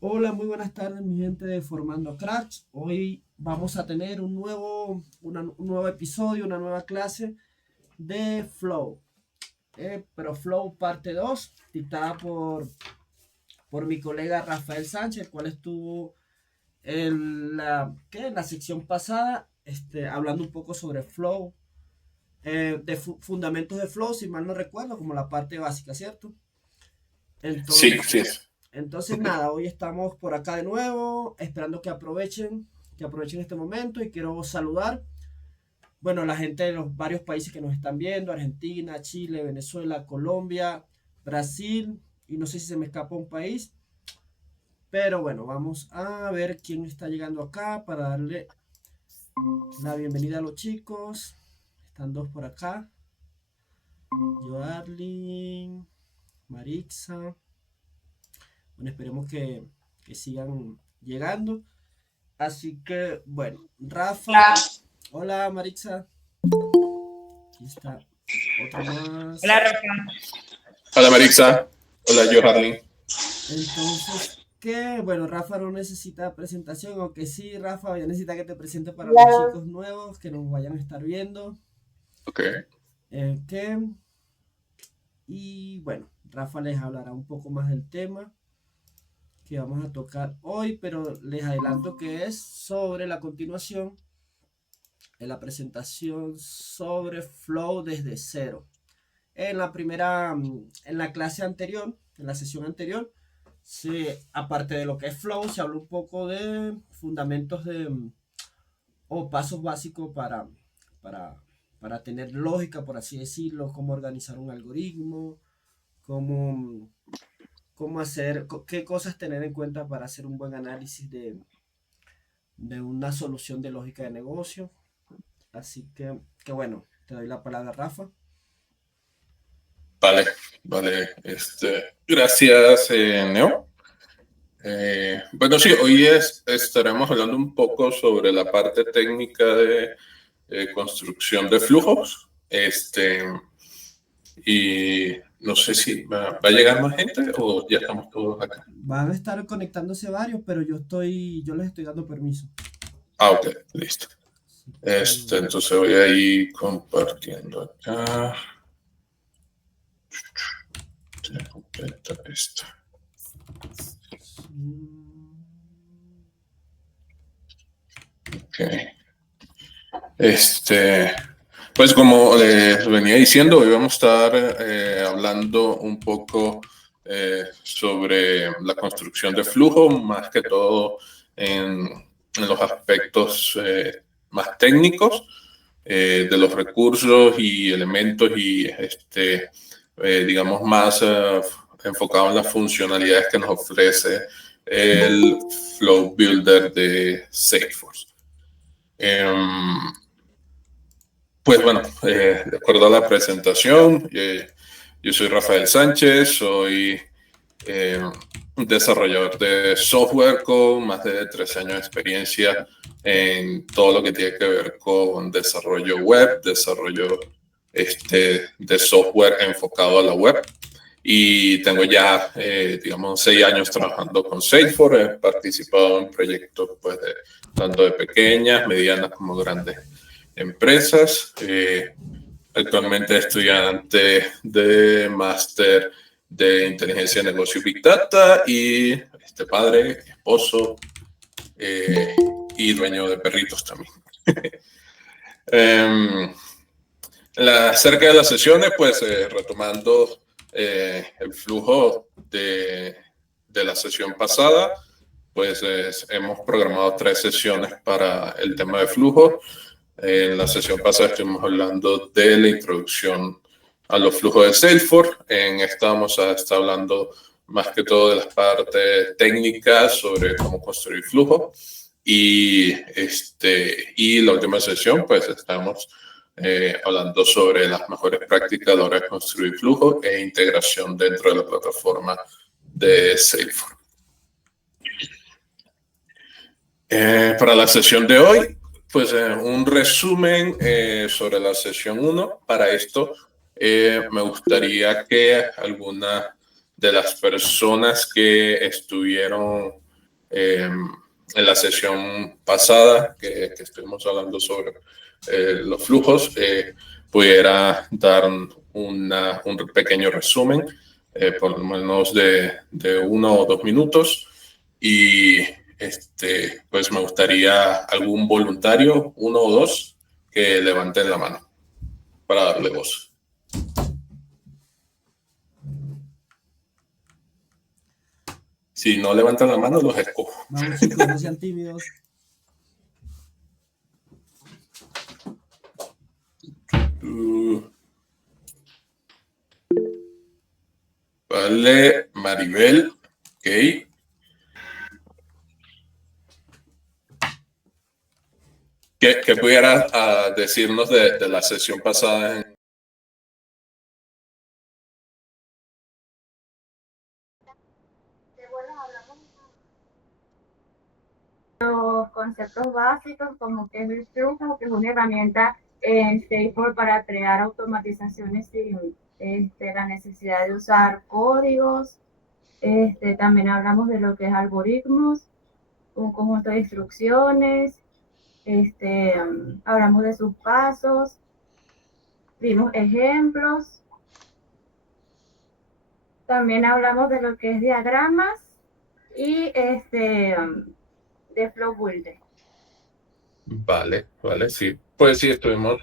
Hola, muy buenas tardes, mi gente de Formando Cracks. Hoy vamos a tener un nuevo episodio, una nueva clase de Flow. Pero Flow parte 2 dictada por mi colega Rafael Sánchez, el cual estuvo en la sección pasada hablando un poco sobre Flow, fundamentos de Flow, si mal no recuerdo, como la parte básica, ¿cierto? Sí, Entonces, sí es. Entonces, nada, hoy estamos por acá de nuevo, esperando que aprovechen este momento y quiero saludar, bueno, la gente de los varios países que nos están viendo, Argentina, Chile, Venezuela, Colombia, Brasil, y no sé si se me escapa un país, pero bueno, vamos a ver quién está llegando acá para darle la bienvenida a los chicos. Están dos por acá, Joarlin, Marixa. Bueno, esperemos que sigan llegando. Así que, bueno, Hola, Rafa, hola Marixa, aquí está otro hola más. Rafa. Hola Marixa, hola Joharlin. Entonces, ¿qué? Bueno, Rafa no necesita presentación, aunque sí, Rafa, ya necesita que te presente para los Hola. chicos nuevos que nos vayan a estar viendo. Ok, ¿Qué? Y bueno, Rafa les hablará un poco más del tema que vamos a tocar hoy, pero les adelanto que es sobre la continuación de la presentación sobre Flow desde cero. En la clase anterior, en la sesión anterior, aparte de lo que es Flow, se habló un poco de fundamentos o pasos básicos para, para tener lógica, por así decirlo, cómo organizar un algoritmo, cómo, cómo hacer, qué cosas tener en cuenta para hacer un buen análisis de una solución de lógica de negocio. Así que bueno, te doy la palabra, Rafa. vale, vale. Gracias, Neo. Bueno, sí, estaremos hablando un poco sobre la parte técnica de construcción de flujos. Y no sé si va a llegar más gente o ya estamos todos acá. Van a estar conectándose varios, pero yo les estoy dando permiso. Ah, ok, listo. Así que, Entonces voy a ir compartiendo acá. Se completa esto. sí. Ok. Este, pues como les venía diciendo, hoy vamos a estar hablando un poco sobre la construcción de flujo, más que todo en los aspectos más técnicos de los recursos y elementos y digamos más enfocado en las funcionalidades que nos ofrece el Flow Builder de Salesforce. Pues bueno, de acuerdo a la presentación, yo soy Rafael Sánchez, soy un desarrollador de software con más de 13 años de experiencia en todo lo que tiene que ver con desarrollo web, desarrollo de software enfocado a la web. Y tengo ya, digamos, 6 años trabajando con Salesforce. He participado en proyectos pues, tanto de pequeñas, medianas como grandes empresas. Actualmente estudiante de máster de inteligencia de negocio y Big Data y padre, esposo eh, y dueño de perritos también. um, Acerca de las sesiones, pues retomando el flujo de la sesión pasada, pues hemos programado 3 sesiones para el tema de flujo. En la sesión pasada estuvimos hablando de la introducción a los flujos de Salesforce. En esta vamos a estar hablando más que todo de las partes técnicas sobre cómo construir flujos. Y la última sesión, pues estamos hablando sobre las mejores prácticas a la hora de construir flujos e integración dentro de la plataforma de Salesforce. Para la sesión de hoy, pues un resumen sobre la sesión 1. Para esto, me gustaría que alguna de las personas que estuvieron en la sesión pasada que estuvimos hablando sobre los flujos, pudiera dar un pequeño resumen, por lo menos de 1 o 2 minutos. Y pues me gustaría algún voluntario, 1 o 2, que levanten la mano para darle voz. Si no levantan la mano, los escojo. Vamos, chicos, no sean tímidos. Vale, Maribel, ok. ¿Qué pudieras decirnos de la sesión pasada? Los conceptos básicos, como que es el flujo, que es una herramienta en Salesforce para crear automatizaciones sin la necesidad de usar códigos. También hablamos de lo que es algoritmos, un conjunto de instrucciones. Hablamos de sus pasos, vimos ejemplos. También hablamos de lo que es diagramas y de Flow Builder. Vale, sí. Pues sí, estuvimos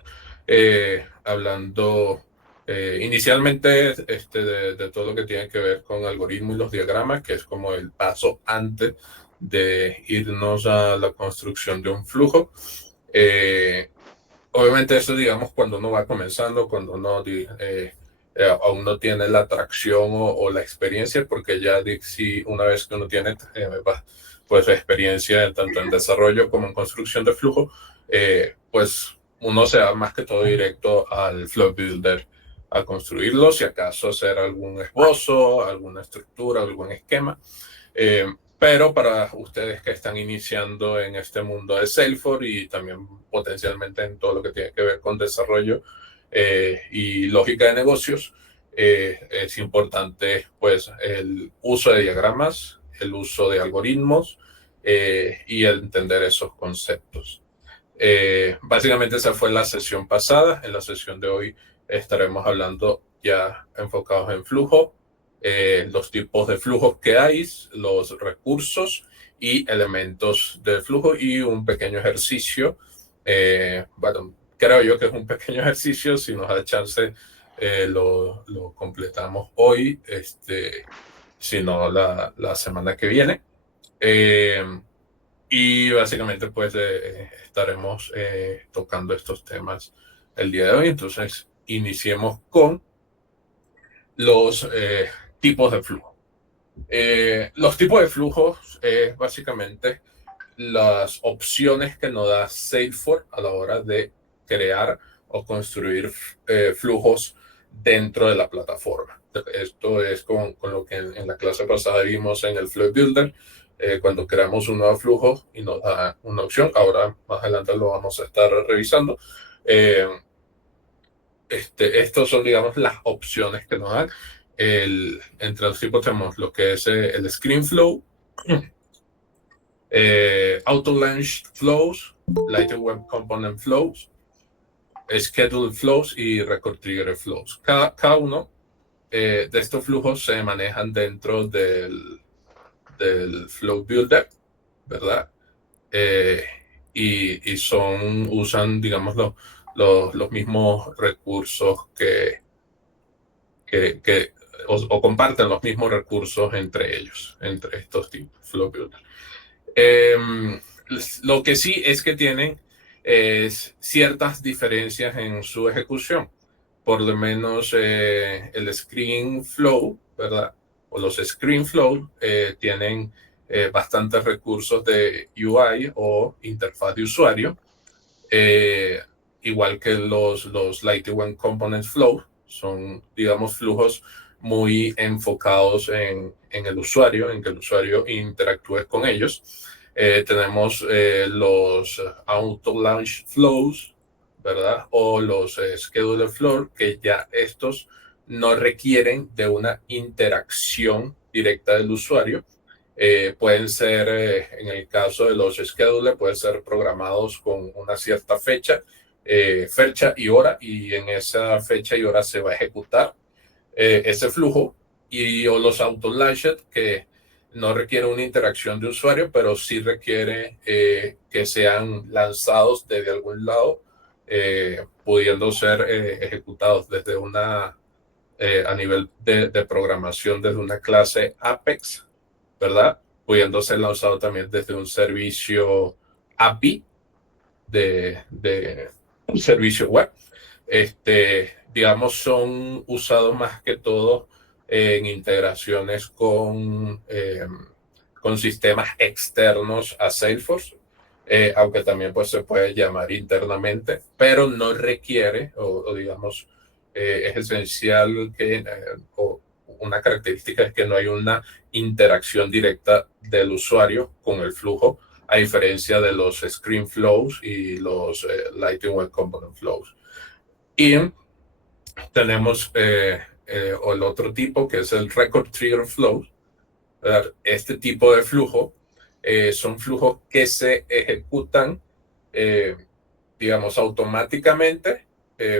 hablando inicialmente de todo lo que tiene que ver con algoritmos y los diagramas, que es como el paso antes de irnos a la construcción de un flujo. Obviamente eso, digamos, cuando uno va comenzando, cuando uno aún no tiene la atracción o la experiencia, porque ya si una vez que uno tiene pues experiencia tanto en desarrollo como en construcción de flujo, pues uno se va más que todo directo al Flow Builder a construirlo, si acaso hacer algún esbozo, alguna estructura, algún esquema. Pero para ustedes que están iniciando en este mundo de Salesforce y también potencialmente en todo lo que tiene que ver con desarrollo y lógica de negocios, es importante pues el uso de diagramas, el uso de algoritmos y el entender esos conceptos. Básicamente esa fue la sesión pasada. En la sesión de hoy estaremos hablando ya enfocados en flujo, los tipos de flujos que hay, los recursos y elementos del flujo y un pequeño ejercicio. Bueno, creo yo que es un pequeño ejercicio. Si nos da chance, lo completamos hoy, si no la semana que viene. Y básicamente pues estaremos tocando estos temas el día de hoy. Entonces iniciemos con los tipos de flujo. Los tipos de flujos es básicamente las opciones que nos da Salesforce a la hora de crear o construir flujos dentro de la plataforma. Esto es con lo que en la clase pasada vimos en el Flow Builder, cuando creamos un nuevo flujo y nos da una opción. Ahora más adelante lo vamos a estar revisando. Estos son, digamos, las opciones que nos dan. Entre los tipos tenemos lo que es el Screen Flow, Auto Launch Flows, Lighter Web Component Flows, Schedule Flows y Record Trigger Flows. Cada uno de estos flujos se manejan dentro del Flow Builder, ¿verdad? Y usan, digamos, los mismos recursos o comparten los mismos recursos entre ellos, entre estos tipos Flow Builder. Lo que sí es que tienen ciertas diferencias en su ejecución. Por lo menos el Screen Flow, ¿verdad? O los Screen Flow tienen bastantes recursos de UI o interfaz de usuario, igual que los Lightweight Components Flow. Son, digamos, flujos muy enfocados en el usuario, en que el usuario interactúe con ellos. Tenemos los Auto Launch Flows, ¿verdad? O los Schedule Flow, que ya estos no requieren de una interacción directa del usuario. pueden ser, en el caso de los schedulers, pueden ser programados con una cierta fecha y hora, y en esa fecha y hora se va a ejecutar ese flujo, o los auto-latched, que no requiere una interacción de usuario, pero sí requiere que sean lanzados desde algún lado, pudiendo ser ejecutados desde a nivel de programación desde una clase Apex, ¿verdad? Pudiendo ser lanzado también desde un servicio API de un servicio web. Digamos, son usados más que todo en integraciones con sistemas externos a Salesforce, aunque también pues, se puede llamar internamente, pero no requiere, o digamos, es esencial que, o una característica es que no hay una interacción directa del usuario con el flujo, a diferencia de los Screen Flows y los Lightning Web Component Flows. Y tenemos el otro tipo, que es el Record Trigger Flow. Este tipo de flujo son flujos que se ejecutan, digamos, automáticamente,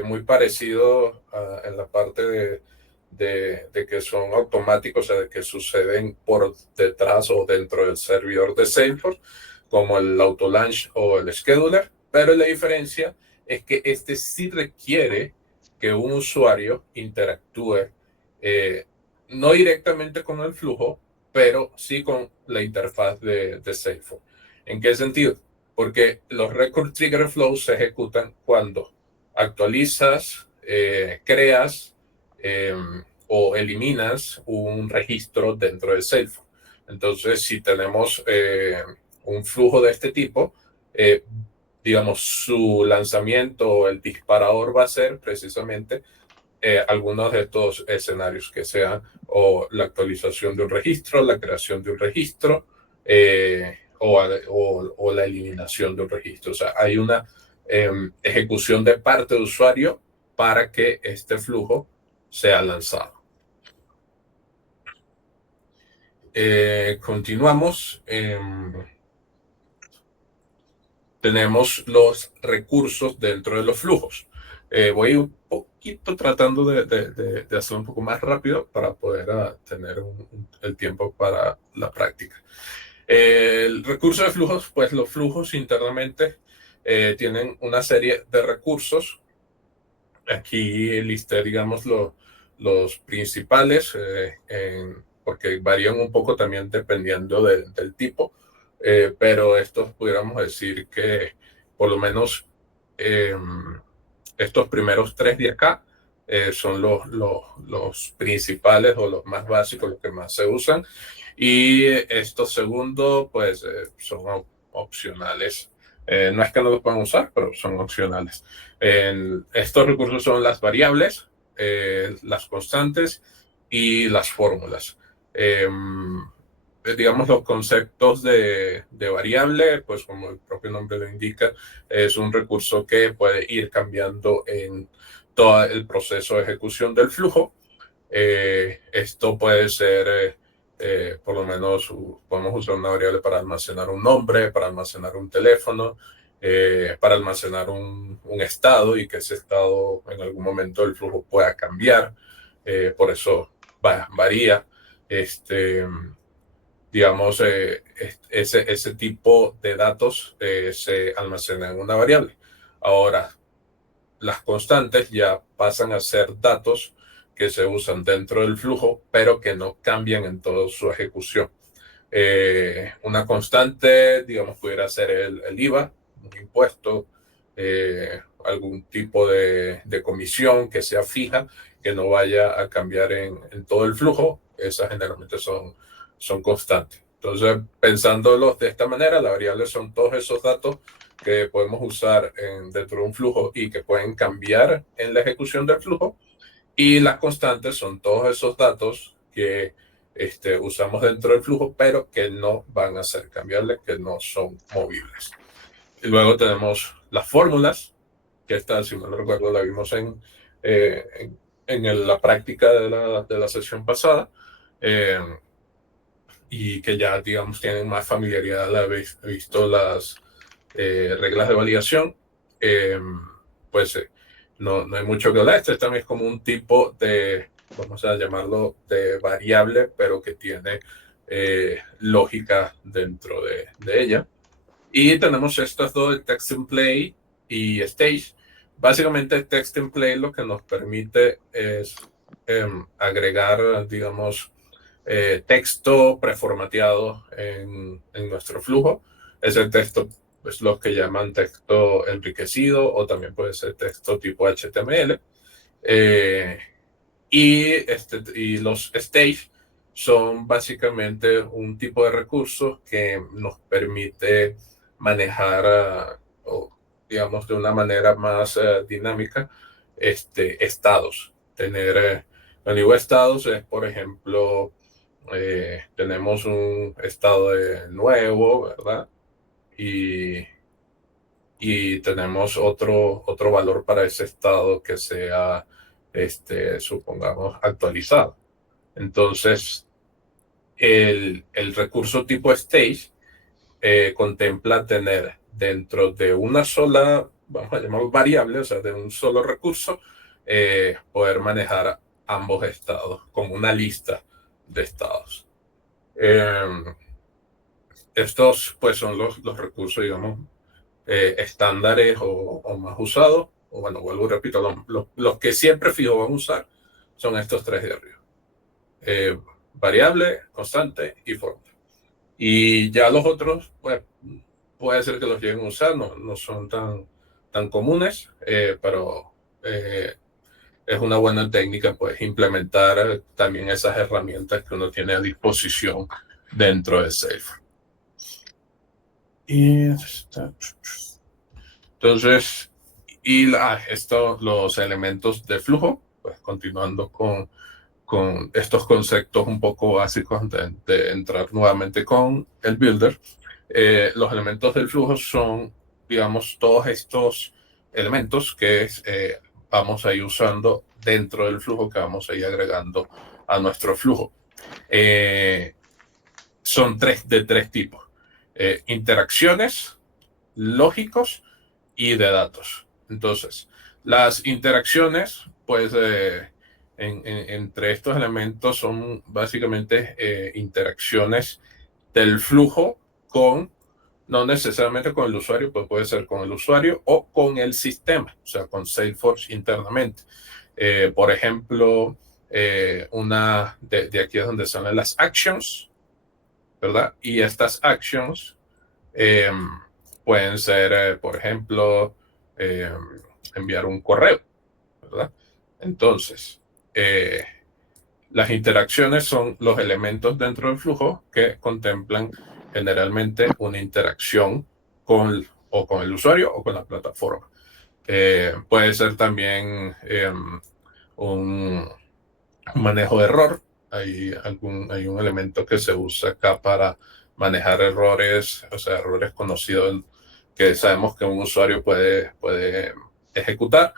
muy parecido en la parte de que son automáticos, o sea, de que suceden por detrás o dentro del servidor de Salesforce, como el Auto-Launch o el Scheduler, pero la diferencia es que este sí requiere que un usuario interactúe no directamente con el flujo, pero sí con la interfaz de Salesforce. ¿En qué sentido? Porque los Record Trigger Flows se ejecutan cuando actualizas, creas o eliminas un registro dentro de Salesforce. Entonces, si tenemos un flujo de este tipo, digamos, su lanzamiento o el disparador va a ser precisamente algunos de estos escenarios, que sean o la actualización de un registro, la creación de un registro, o la eliminación de un registro. O sea, hay una ejecución de parte del usuario para que este flujo sea lanzado. Continuamos. Tenemos los recursos dentro de los flujos. Voy un poquito tratando de hacer un poco más rápido para poder tener el tiempo para la práctica. El recurso de flujos, pues los flujos internamente tienen una serie de recursos. Aquí listé, digamos, los principales, porque varían un poco también dependiendo del tipo, pero estos pudiéramos decir que por lo menos estos primeros tres de acá son los principales o los más básicos, los que más se usan, y estos segundos pues son opcionales. No es que no los puedan usar, pero son opcionales. Estos recursos son las variables, las constantes y las fórmulas. Digamos, los conceptos de variable, pues como el propio nombre lo indica, es un recurso que puede ir cambiando en todo el proceso de ejecución del flujo. Esto puede ser, por lo menos, podemos usar una variable para almacenar un nombre, para almacenar un teléfono, para almacenar un estado, y que ese estado en algún momento del flujo pueda cambiar. Por eso varía. Digamos, ese tipo de datos se almacenan en una variable. Ahora, las constantes ya pasan a ser datos que se usan dentro del flujo, pero que no cambian en toda su ejecución. Una constante, digamos, pudiera ser el IVA, un impuesto, algún tipo de comisión que sea fija, que no vaya a cambiar en todo el flujo. Esas generalmente son constantes. Entonces, pensándolos de esta manera, las variables son todos esos datos que podemos usar dentro de un flujo y que pueden cambiar en la ejecución del flujo. Y las constantes son todos esos datos que usamos dentro del flujo, pero que no van a ser cambiables, que no son movibles. Y luego tenemos las fórmulas, que esta, si no lo recuerdo, la vimos en la práctica de la sesión pasada. y que ya, digamos, tienen más familiaridad al haber visto las reglas de validación, pues no hay mucho que hablar. Este también es como un tipo de, vamos a llamarlo, de variable, pero que tiene lógica dentro de ella. Y tenemos estos dos, el text in play y stage. Básicamente, text in play lo que nos permite es agregar, digamos, texto preformateado en nuestro flujo. Ese texto es lo que llaman texto enriquecido, o también puede ser texto tipo HTML. Y los stage son básicamente un tipo de recursos que nos permite manejar, o, digamos, de una manera más dinámica, estados. Cuando digo estados es, por ejemplo, tenemos un estado de nuevo, ¿verdad? Y tenemos otro valor para ese estado que sea, supongamos, actualizado. Entonces, el recurso tipo stage contempla tener dentro de una sola, vamos a llamarlo variable, o sea, de un solo recurso, poder manejar ambos estados como una lista de estados. Estos, pues, son los recursos, digamos, estándares o más usados. O bueno, vuelvo y repito, los que siempre fijo van a usar son estos tres de arriba. Variable, constante y forma. Y ya los otros, pues, puede ser que los lleguen a usar, no son tan comunes, pero es una buena técnica, pues, implementar también esas herramientas que uno tiene a disposición dentro de Salesforce. Entonces, los elementos de flujo, pues continuando con estos conceptos un poco básicos de entrar nuevamente con el builder. Los elementos del flujo son, digamos, todos estos elementos que vamos a ir usando dentro del flujo, que vamos a ir agregando a nuestro flujo. Son de tres tipos: interacciones, lógicos y de datos. Entonces, las interacciones, pues, entre estos elementos son básicamente interacciones del flujo no necesariamente con el usuario, pues puede ser con el usuario o con el sistema, o sea, con Salesforce internamente. Por ejemplo, de aquí es donde salen las actions, ¿verdad? Y estas actions pueden ser, por ejemplo, enviar un correo, ¿verdad? Entonces, las interacciones son los elementos dentro del flujo que contemplan generalmente una interacción con el usuario o con la plataforma. Puede ser también un manejo de error. Hay un elemento que se usa acá para manejar errores, o sea, errores conocidos que sabemos que un usuario puede ejecutar.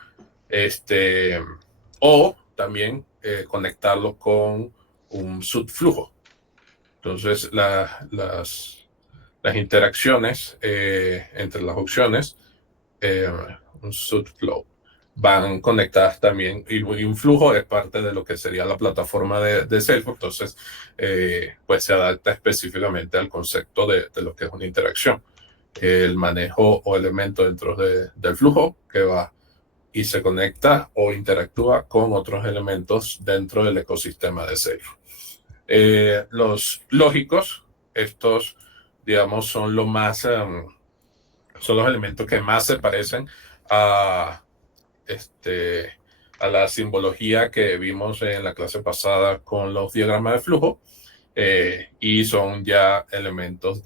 O también conectarlo con un subflujo. Entonces, las interacciones entre las opciones, un subflow, van conectadas también, y un flujo es parte de lo que sería la plataforma de Salesforce. Entonces, pues se adapta específicamente al concepto de lo que es una interacción, el manejo o elemento dentro del flujo que va y se conecta o interactúa con otros elementos dentro del ecosistema de Salesforce. Los lógicos, estos, digamos, son son los elementos que más se parecen a la simbología que vimos en la clase pasada con los diagramas de flujo, y son ya elementos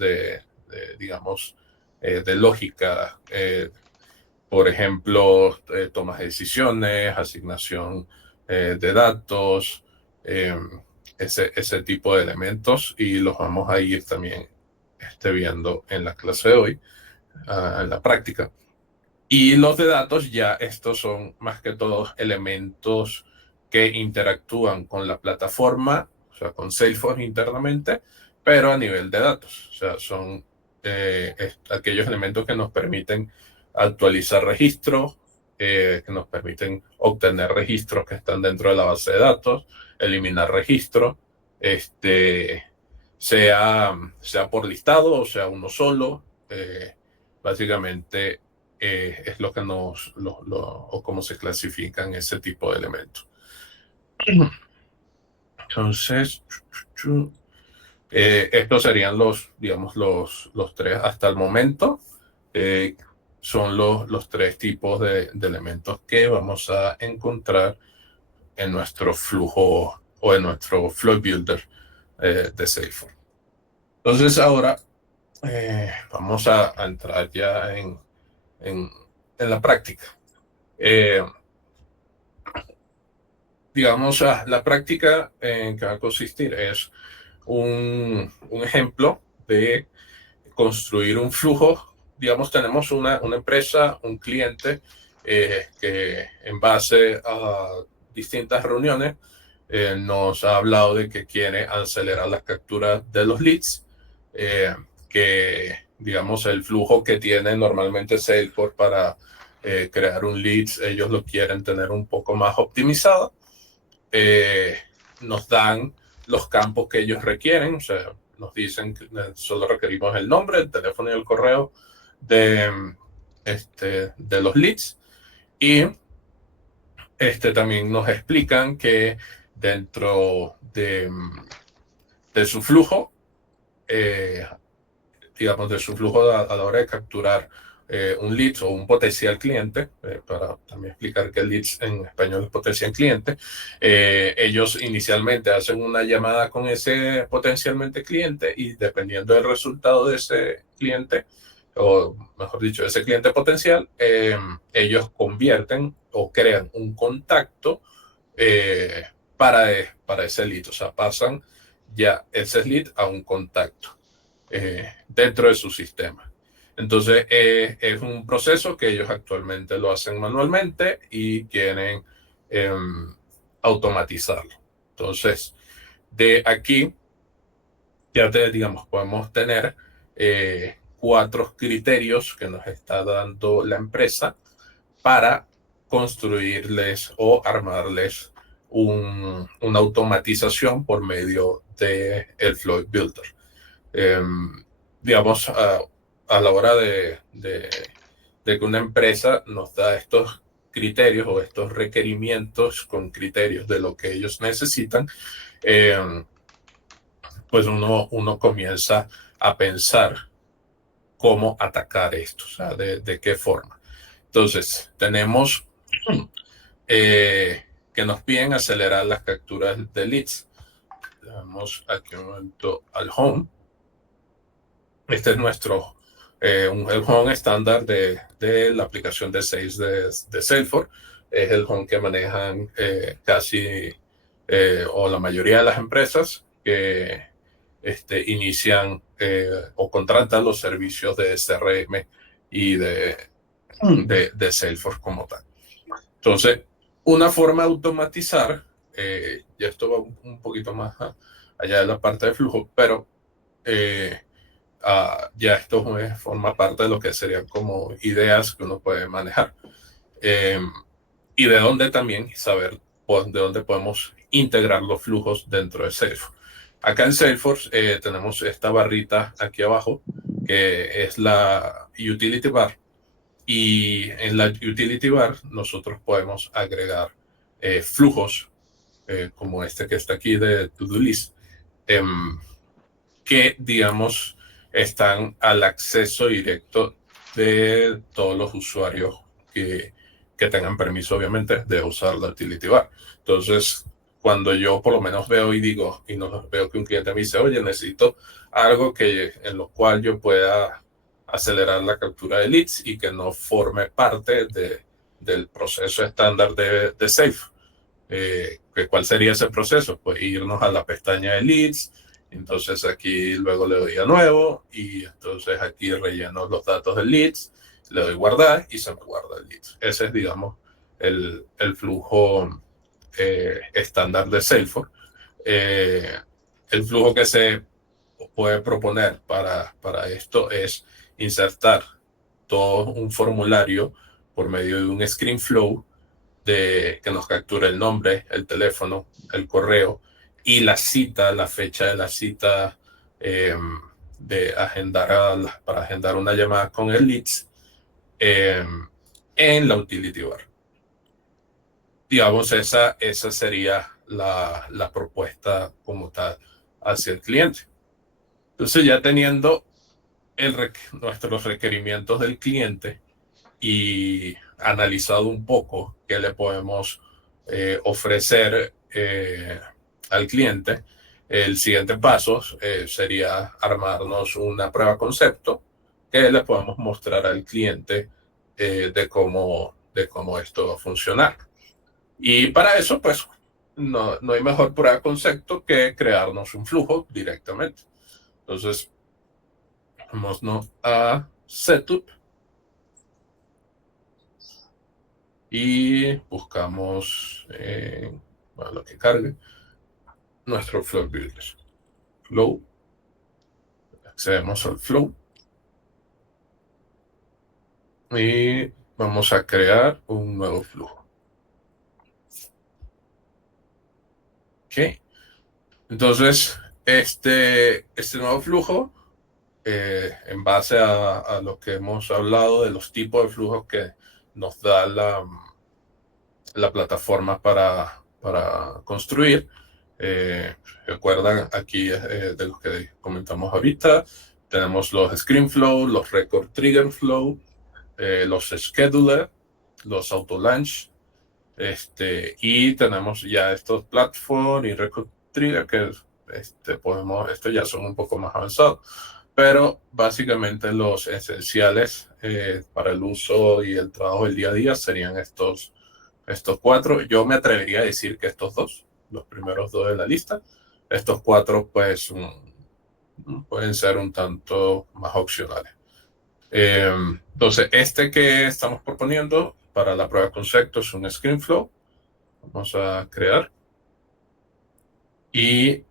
digamos, de lógica. Por ejemplo, tomas de decisiones, asignación de datos, ese tipo de elementos, y los vamos a ir también viendo en la clase de hoy, en la práctica. Y los de datos, ya estos son más que todos elementos que interactúan con la plataforma, o sea, con Salesforce internamente, pero a nivel de datos. O sea, son aquellos elementos que nos permiten actualizar registros, que nos permiten obtener registros que están dentro de la base de datos, eliminar registros, sea por listado o sea uno solo. Básicamente es lo que o cómo se clasifican ese tipo de elementos. Entonces, estos serían digamos, los tres hasta el momento. Son los tres tipos de elementos que vamos a encontrar en nuestro flujo o en nuestro flow builder de Salesforce. Entonces ahora vamos a entrar ya en la práctica. Digamos, la práctica en que va a consistir es un ejemplo de construir un flujo. Digamos, tenemos una empresa, un cliente que en base a distintas reuniones nos ha hablado de que quiere acelerar la captura de los leads, que digamos el flujo que tiene normalmente Salesforce para crear un lead, ellos lo quieren tener un poco más optimizado. Nos dan los campos que ellos requieren, o sea, nos dicen que solo requerimos el nombre, el teléfono y el correo de los leads, y también nos explican que dentro de su flujo, digamos, de su flujo a la hora de capturar un lead o un potencial cliente, para también explicar que el lead en español es potencial cliente, ellos inicialmente hacen una llamada con ese potencialmente cliente y dependiendo del resultado de ese cliente, o mejor dicho, ese cliente potencial, ellos convierten o crean un contacto para ese lead, o sea, pasan ya ese lead a un contacto dentro de su sistema. Entonces, es un proceso que ellos actualmente lo hacen manualmente y quieren automatizarlo. Entonces, de aquí, ya digamos, podemos tener 4 criterios que nos está dando la empresa para construirles o armarles una automatización por medio del Flow Builder. Digamos, a la hora de que una empresa nos da estos criterios o estos requerimientos con criterios de lo que ellos necesitan, pues uno comienza a pensar cómo atacar esto, o sea, de qué forma. Entonces, tenemos que nos piden acelerar las capturas de leads. Vamos aquí un momento al home. Este es nuestro el home estándar de la aplicación de Sales de Salesforce. Es el home que manejan casi o la mayoría de las empresas que inician o contratan los servicios de CRM y de Salesforce como tal. Entonces, una forma de automatizar, y esto va un poquito más allá de la parte de flujo, pero ya esto forma parte de lo que serían como ideas que uno puede manejar. Y de dónde también saber de dónde podemos integrar los flujos dentro de Salesforce. Acá en Salesforce tenemos esta barrita aquí abajo, que es la Utility Bar. Y en la Utility Bar nosotros podemos agregar flujos como este que está aquí de To-Do List, que, digamos, están al acceso directo de todos los usuarios que tengan permiso, obviamente, de usar la Utility Bar. Entonces, cuando yo por lo menos veo y digo, y no veo que un cliente me dice, oye, necesito algo en lo cual yo pueda acelerar la captura de leads y que no forme parte del proceso estándar de Salesforce. ¿Cuál sería ese proceso? Pues irnos a la pestaña de leads, entonces aquí luego le doy a nuevo y entonces aquí relleno los datos del leads, le doy guardar y se me guarda el leads. Ese es, digamos, el flujo estándar de Salesforce. El flujo que se puede proponer para esto es insertar todo un formulario por medio de un ScreenFlow que nos capture el nombre, el teléfono, el correo y la cita, la fecha de la cita, de para agendar una llamada con el leads, en la utility bar. Digamos, esa sería la propuesta como tal hacia el cliente. Entonces, ya teniendo nuestros requerimientos del cliente y analizado un poco qué le podemos ofrecer al cliente, el siguiente paso sería armarnos una prueba concepto que le podamos mostrar al cliente de cómo esto va a funcionar. Y para eso, pues, no hay mejor prueba concepto que crearnos un flujo directamente. Entonces, vámonos a Setup y buscamos, bueno, lo que cargue, nuestro Flow Builder. Flow, accedemos al Flow y vamos a crear un nuevo flujo. Ok, entonces este nuevo flujo, en base a lo que hemos hablado de los tipos de flujos que nos da la plataforma para construir. Recuerdan aquí, de los que comentamos ahorita, tenemos los ScreenFlow, los Record Trigger Flow, los Scheduler, los Auto Launch, y tenemos ya estos Platform y Record Trigger que estos ya son un poco más avanzados, pero básicamente los esenciales para el uso y el trabajo del día a día serían estos 4. Yo me atrevería a decir que estos 2, los primeros 2 de la lista, estos 4 pues pueden ser un tanto más opcionales. Entonces, que estamos proponiendo para la prueba de concepto es un ScreenFlow. Vamos a crear. Y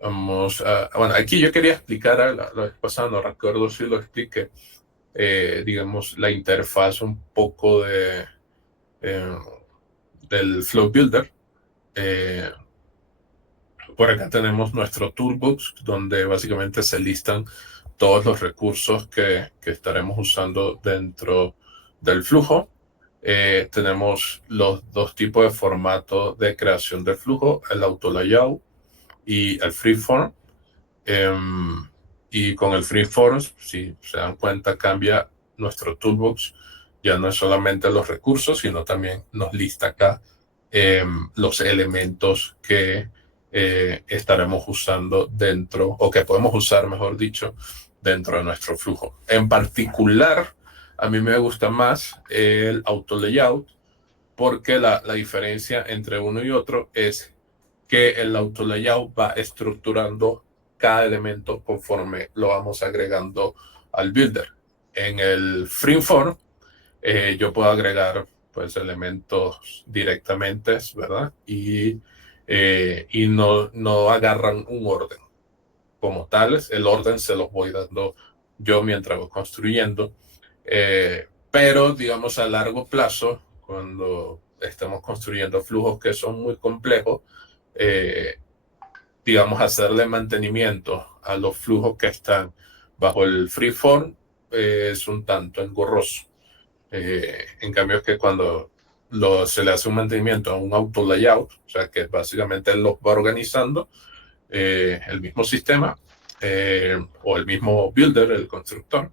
vamos a... Bueno, aquí yo quería explicar, la vez pasada, no recuerdo si lo expliqué, digamos, la interfaz un poco del Flow Builder. Por acá tenemos nuestro toolbox, donde básicamente se listan todos los recursos que estaremos usando dentro del flujo. Tenemos los 2 tipos de formato de creación de flujo, el auto layout y el freeform. Y con el freeform, si se dan cuenta, cambia nuestro toolbox. Ya no es solamente los recursos, sino también nos lista acá los elementos que estaremos usando dentro, o que podemos usar, mejor dicho, dentro de nuestro flujo. En particular, a mí me gusta más el auto layout, porque la diferencia entre uno y otro es que el auto layout va estructurando cada elemento conforme lo vamos agregando al builder. En el freeform, yo puedo agregar pues elementos directamente, ¿verdad? Y no agarran un orden como tales. El orden se los voy dando yo mientras voy construyendo. Pero, digamos, a largo plazo, cuando estamos construyendo flujos que son muy complejos, digamos, hacerle mantenimiento a los flujos que están bajo el freeform es un tanto engorroso. En cambio, es que cuando se le hace un mantenimiento a un auto layout, o sea que básicamente él los va organizando, el mismo sistema o el mismo builder, el constructor,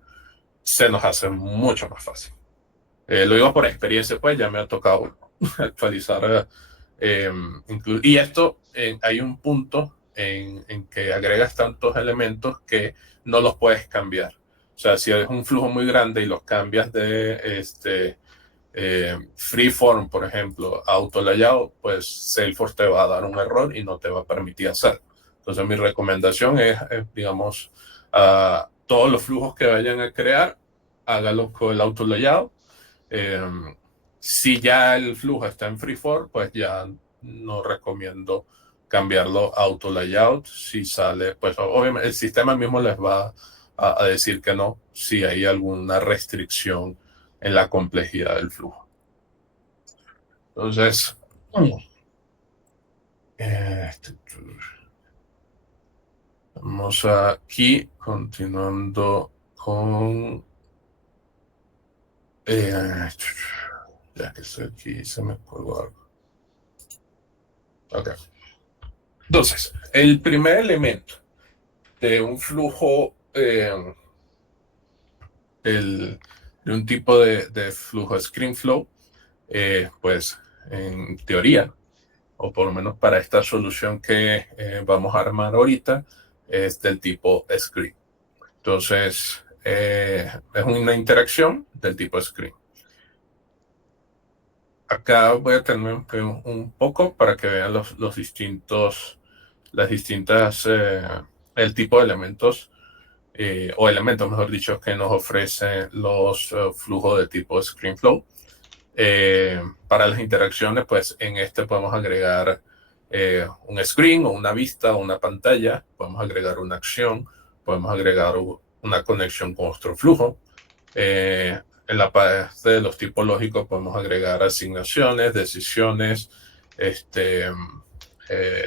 se nos hace mucho más fácil. Lo digo por experiencia, pues ya me ha tocado actualizar. Y esto, hay un punto en que agregas tantos elementos que no los puedes cambiar. O sea, si es un flujo muy grande y los cambias de freeform, por ejemplo, a auto layout, pues Salesforce te va a dar un error y no te va a permitir hacer. Entonces, mi recomendación es digamos, a todos los flujos que vayan a crear, hágalos con el auto layout. Si ya el flujo está en freeform, pues ya no recomiendo cambiarlo a auto layout. Si sale, pues obviamente el sistema mismo les va a decir que no si hay alguna restricción en la complejidad del flujo. Entonces, vamos aquí continuando con ya que estoy aquí se me colgó algo. Ok. Entonces, el primer elemento de un flujo de un tipo de flujo ScreenFlow, pues en teoría, o por lo menos para esta solución que vamos a armar ahorita, es del tipo Screen. Entonces, es una interacción del tipo Screen. Acá voy a tener un poco para que vean las distintas, el tipo de elementos, o elementos, mejor dicho, que nos ofrecen los flujos de tipo ScreenFlow. Para las interacciones, pues en este podemos agregar un screen o una vista o una pantalla, podemos agregar una acción, podemos agregar una conexión con nuestro flujo. En la parte de los tipos lógicos podemos agregar asignaciones, decisiones,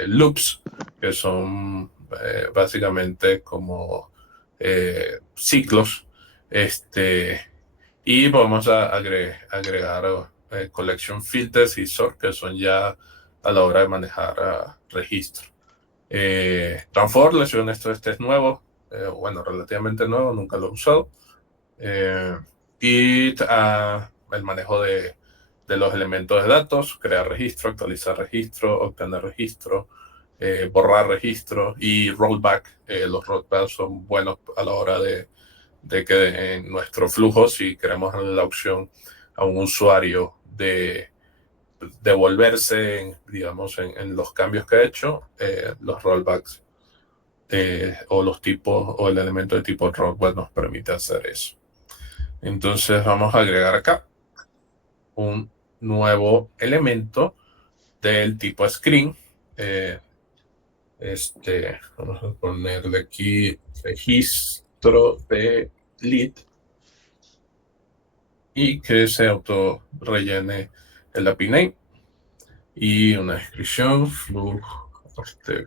loops, que son básicamente como ciclos, y vamos a agregar collection filters y sort, que son ya a la hora de manejar registro. Transform, les soy honesto, este es nuevo, bueno, relativamente nuevo, nunca lo he usado. Y el manejo de los elementos de datos, crear registro, actualizar registro, obtener registro, borrar registro y rollback. Los rollbacks son buenos a la hora de que en nuestro flujo, si queremos darle la opción a un usuario de devolverse, digamos, en los cambios que ha hecho, los rollbacks o los tipos o el elemento de tipo rollback nos permite hacer eso. Entonces vamos a agregar acá un nuevo elemento del tipo screen. Vamos a ponerle aquí registro de lead y que se auto rellene el API name y una descripción flujo de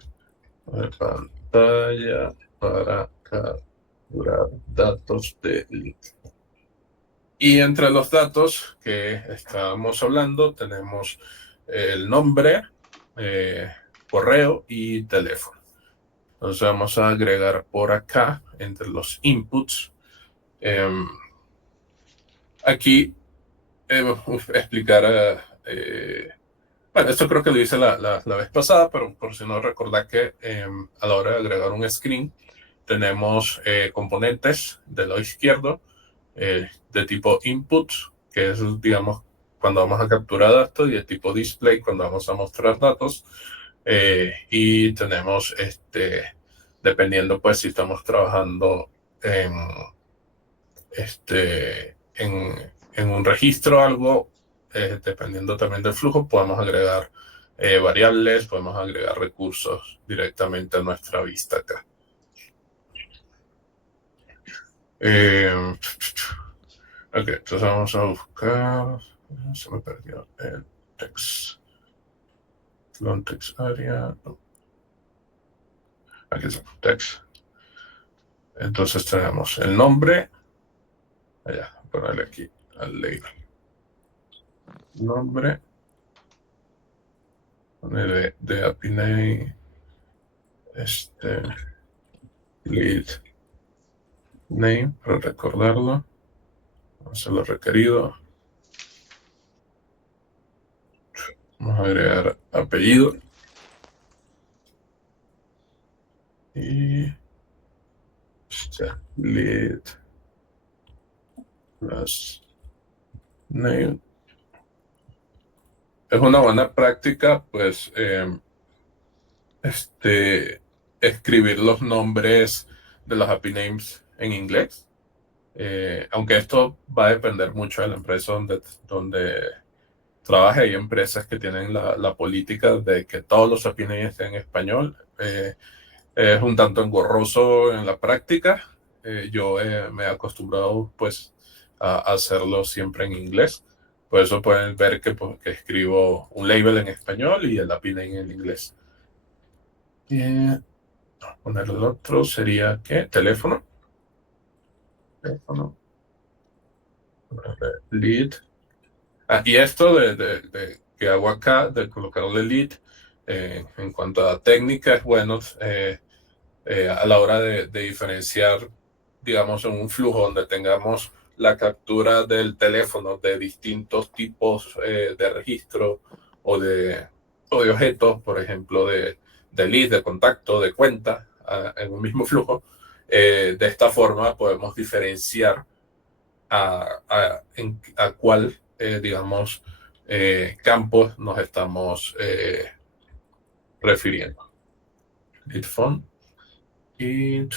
pantalla para capturar datos de lead. Y entre los datos que estábamos hablando tenemos el nombre, correo y teléfono. Entonces vamos a agregar por acá entre los inputs. Aquí explicar, bueno, esto creo que lo hice la vez pasada, pero por si no recordar que a la hora de agregar un screen tenemos componentes del lado izquierdo de tipo input, que es, digamos, cuando vamos a capturar datos, y de tipo display cuando vamos a mostrar datos. Y tenemos, dependiendo pues si estamos trabajando en un registro o algo, dependiendo también del flujo, podemos agregar variables, podemos agregar recursos directamente a nuestra vista acá. Ok, entonces vamos a buscar, se me perdió el text, text area, no. Aquí está, text. Entonces tenemos el nombre, allá, ponerle aquí al label. Nombre, ponerle de API name, lead name, para recordarlo. Vamos a hacer lo requerido. Vamos a agregar apellido. Y lead plus name. Es una buena práctica, pues, escribir los nombres de los API names en inglés. Aunque esto va a depender mucho de la empresa donde trabaje. Hay empresas que tienen la política de que todos los APIs estén en español. Es un tanto engorroso en la práctica. Yo me he acostumbrado pues a hacerlo siempre en inglés. Por eso pueden ver que, pues, que escribo un label en español y el API name en inglés. Poner el otro sería ¿qué? Teléfono. Lead. Y esto de que hago acá, de colocarle lead, en cuanto a técnica, es bueno a la hora de diferenciar, digamos, en un flujo donde tengamos la captura del teléfono de distintos tipos de registro o de objetos, por ejemplo, de lead, de contacto, de cuenta, en un mismo flujo. De esta forma podemos diferenciar a cuál, digamos, campos nos estamos refiriendo. Lead phone. Y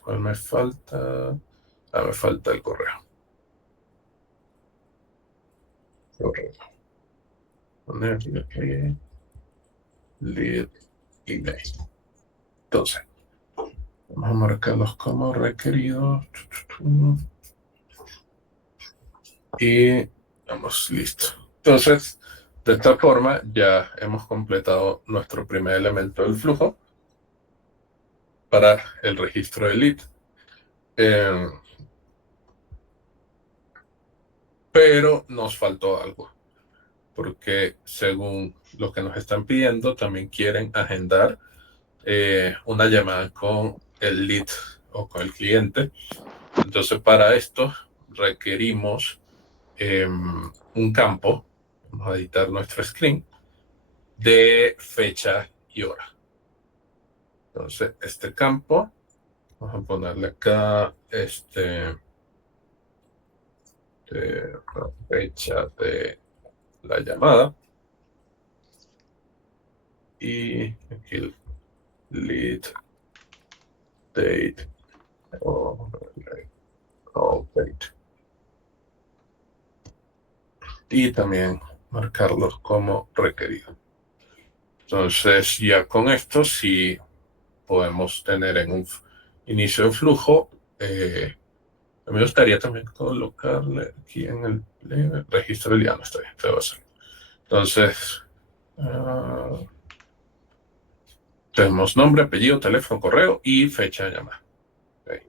¿cuál me falta? Me falta el correo. Ponerle aquí lead email. Entonces, vamos a marcarlos como requeridos. Y vamos, listo. Entonces, de esta forma ya hemos completado nuestro primer elemento del flujo para el registro de lead. Pero nos faltó algo, porque según lo que nos están pidiendo, también quieren agendar una llamada con el lead o con el cliente. Entonces, para esto requerimos un campo, vamos a editar nuestro screen, de fecha y hora. Entonces, este campo, vamos a ponerle acá la fecha de la llamada. Y aquí el lead date o call date. Y también marcarlos como requerido. Entonces, ya con esto sí podemos tener en un inicio de flujo. A mí me gustaría también colocarle aquí en el registro del día. No está bien, se va a hacer. Entonces, tenemos nombre, apellido, teléfono, correo y fecha de llamada. Okay.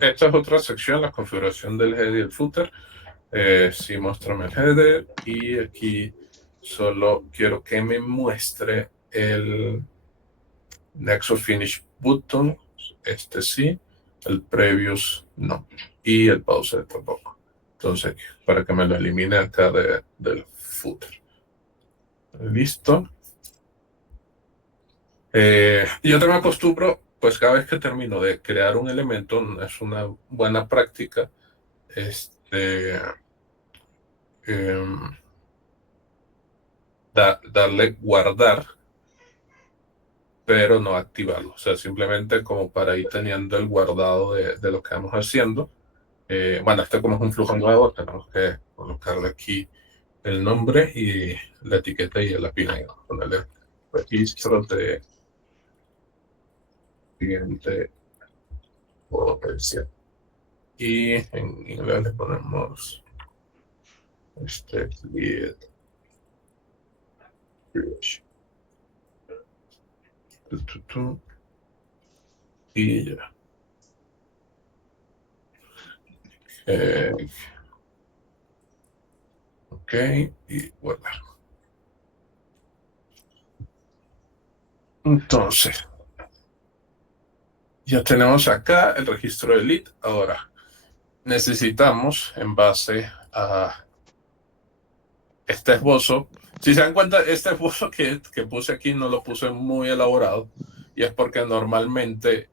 Esta es otra sección, la configuración del header y el footer. Sí, muéstrame el header y aquí solo quiero que me muestre el Nexus Finish button, sí, el previous no, y el pause tampoco. Entonces, para que me lo elimine acá del footer. Listo. Yo también acostumbro, pues cada vez que termino de crear un elemento, es una buena práctica, darle guardar, pero no activarlo. O sea, simplemente como para ir teniendo el guardado de lo que vamos haciendo. Bueno, como es un flujo nuevo, tenemos que colocarle aquí el nombre y la etiqueta y el API. Ponerle registro de cliente potencial. Y en inglés le ponemos lead y ya. Ok, y guardar. Entonces, ya tenemos acá el registro de lead. Ahora, necesitamos, en base a este esbozo, si se dan cuenta, este esbozo que puse aquí no lo puse muy elaborado, y es porque normalmente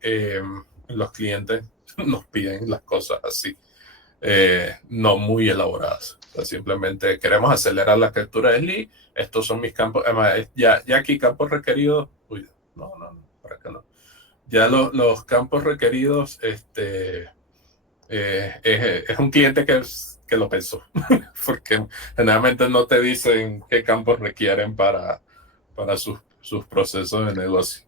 los clientes nos piden las cosas así, no muy elaboradas. O sea, simplemente queremos acelerar la captura de lead. Estos son mis campos. Además, ya aquí campos requeridos. Uy, no, para acá no. Ya los campos requeridos es un cliente que lo pensó, porque generalmente no te dicen qué campos requieren para sus procesos de negocio.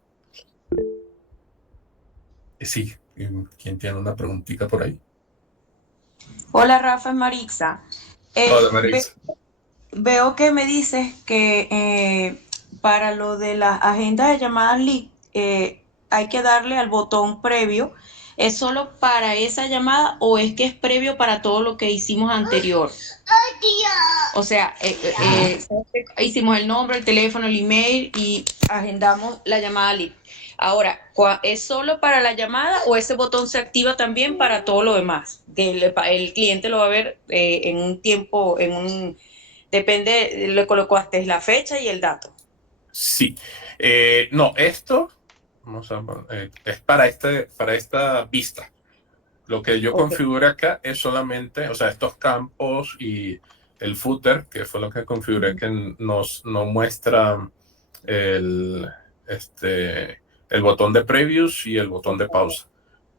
Sí, ¿quién tiene una preguntita por ahí? Hola Rafa, es Marixa. Hola, Ve- Marisa. veo que me dices que para lo de las agendas de llamadas lead hay que darle al botón previo. ¿Es solo para esa llamada o es que es previo para todo lo que hicimos anterior? O sea, hicimos el nombre, el teléfono, el email y agendamos la llamada lead. Ahora, ¿es solo para la llamada o ese botón se activa también para todo lo demás? Que el cliente lo va a ver en un tiempo, depende, le colocaste la fecha y el dato. Sí. No, esto es para esta vista. Lo que yo Ok. configuré acá es solamente, o sea, estos campos y el footer, que fue lo que configuré, que nos muestra el, el botón de previews y el botón de pausa.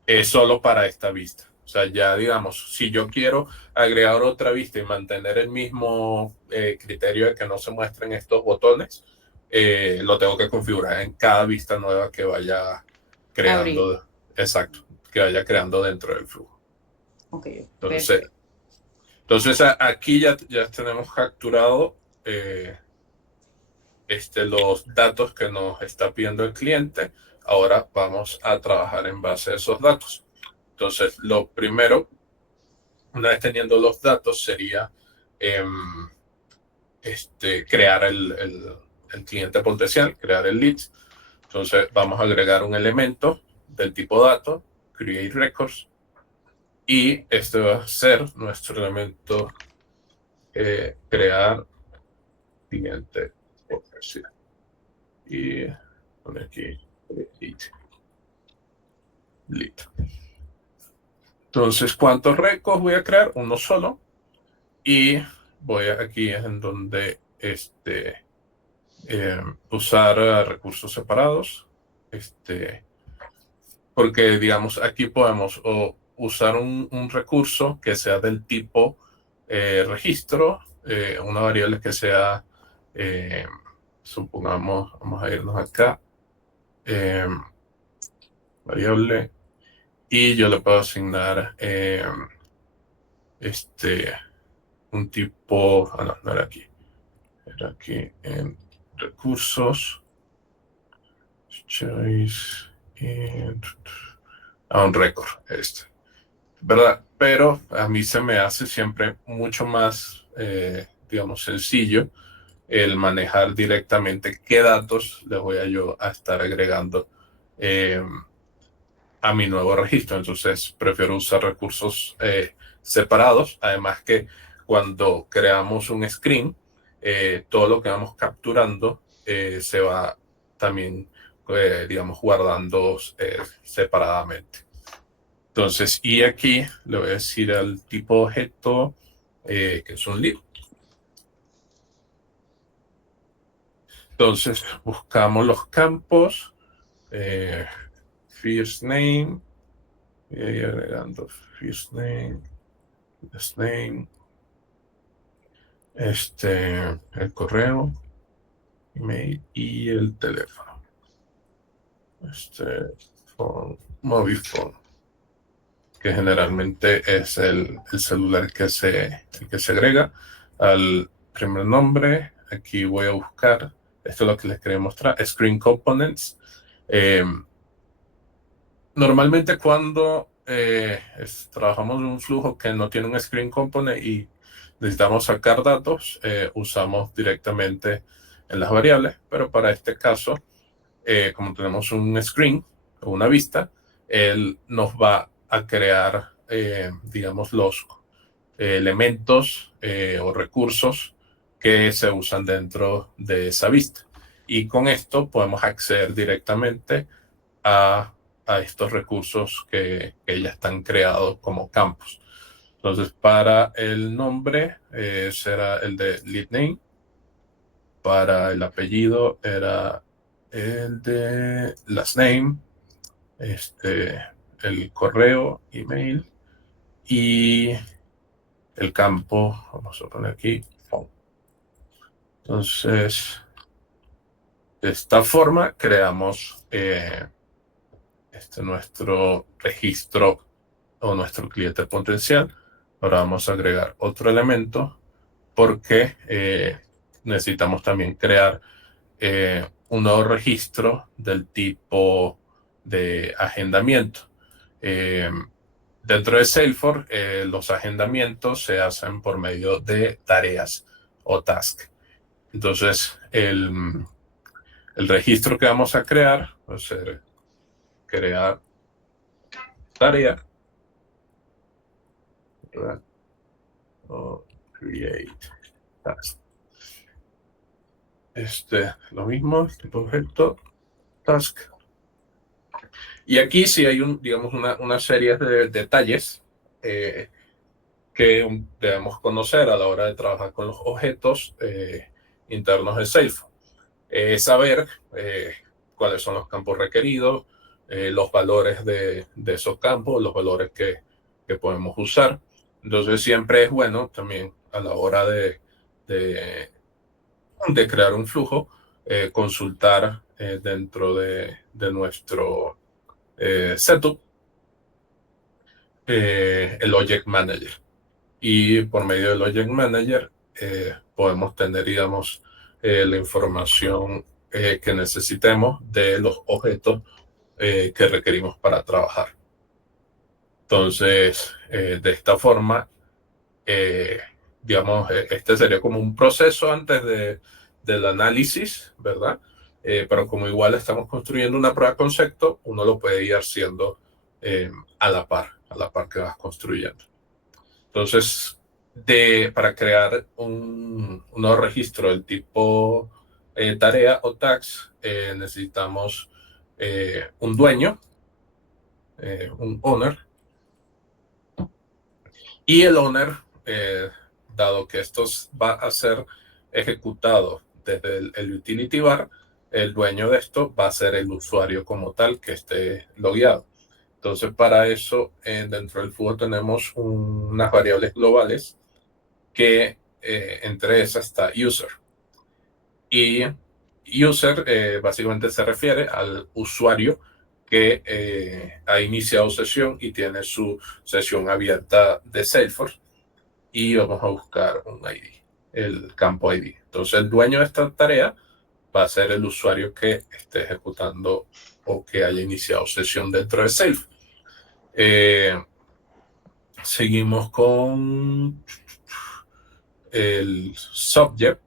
Es solo para esta vista. O sea, ya digamos, si yo quiero agregar otra vista y mantener el mismo criterio de que no se muestren estos botones, lo tengo que configurar en cada vista nueva que vaya Abrir. creando. Exacto, que vaya creando dentro del flujo. Ok, Entonces, perfecto. aquí ya tenemos capturado los datos que nos está pidiendo el cliente. Ahora vamos a trabajar en base a esos datos. Entonces, lo primero, una vez teniendo los datos, sería crear el cliente potencial, crear el lead. Entonces, vamos a agregar un elemento del tipo dato, create records, y este va a ser nuestro elemento crear cliente potencial. Y pone aquí lead. Entonces, ¿cuántos records voy a crear? Uno solo. Y voy aquí en donde usar recursos separados. Porque, digamos, aquí podemos usar un recurso que sea del tipo registro, una variable que sea, supongamos, vamos a irnos acá, variable, y yo le puedo asignar un tipo, no era aquí, era aquí en recursos, choice, a un récord, ¿verdad? Pero a mí se me hace siempre mucho más, digamos, sencillo el manejar directamente qué datos le voy a estar agregando a mi nuevo registro. Entonces, prefiero usar recursos separados. Además que cuando creamos un screen, todo lo que vamos capturando se va también, digamos, guardando separadamente. Entonces, y aquí le voy a decir al tipo objeto que es un lead. Entonces, buscamos los campos, first name, y ahí agregando first name, last name, el correo, email y el teléfono. Mobile phone, que generalmente es el celular que se agrega al primer nombre. Aquí voy a buscar, esto es lo que les quería mostrar, Screen Components. Normalmente cuando trabajamos en un flujo que no tiene un Screen Component y necesitamos sacar datos, usamos directamente en las variables, pero para este caso, como tenemos un screen o una vista, él nos va a crear, digamos, los elementos o recursos que se usan dentro de esa vista. Y con esto podemos acceder directamente a, estos recursos que ya están creados como campos. Entonces, para el nombre será el de lead name. Para el apellido era el de last name, el correo, email, y el campo, vamos a poner aquí, phone. Entonces, de esta forma creamos nuestro registro o nuestro cliente potencial. Ahora vamos a agregar otro elemento porque necesitamos también crear un nuevo registro del tipo de agendamiento. Dentro de Salesforce, los agendamientos se hacen por medio de tareas o tasks. Entonces, el registro que vamos a crear va a ser crear tarea, ¿verdad? O create task. Lo mismo, tipo objeto, task. Y aquí sí hay digamos, una serie de detalles que debemos conocer a la hora de trabajar con los objetos internos de Salesforce. Saber cuáles son los campos requeridos, los valores de esos campos, los valores que podemos usar. Entonces siempre es bueno también a la hora de crear un flujo, consultar dentro de nuestro setup el Object Manager. Y por medio del Object Manager podemos tener, digamos, la información que necesitemos de los objetos que requerimos para trabajar. Entonces, de esta forma, digamos, este sería como un proceso antes del análisis, ¿verdad? Pero como igual estamos construyendo una prueba de concepto, uno lo puede ir haciendo a la par que vas construyendo. Entonces, para crear un nuevo registro del tipo tarea o tags, necesitamos un dueño, un owner, y el owner, dado que esto va a ser ejecutado desde el utility bar, el dueño de esto va a ser el usuario como tal que esté logueado. Entonces, para eso, dentro del flujo tenemos unas variables globales que entre esas está user. Y user básicamente se refiere al usuario que ha iniciado sesión y tiene su sesión abierta de Salesforce. Y vamos a buscar un ID, el campo ID. Entonces, el dueño de esta tarea va a ser el usuario que esté ejecutando o que haya iniciado sesión dentro de Salesforce. Seguimos con el subject,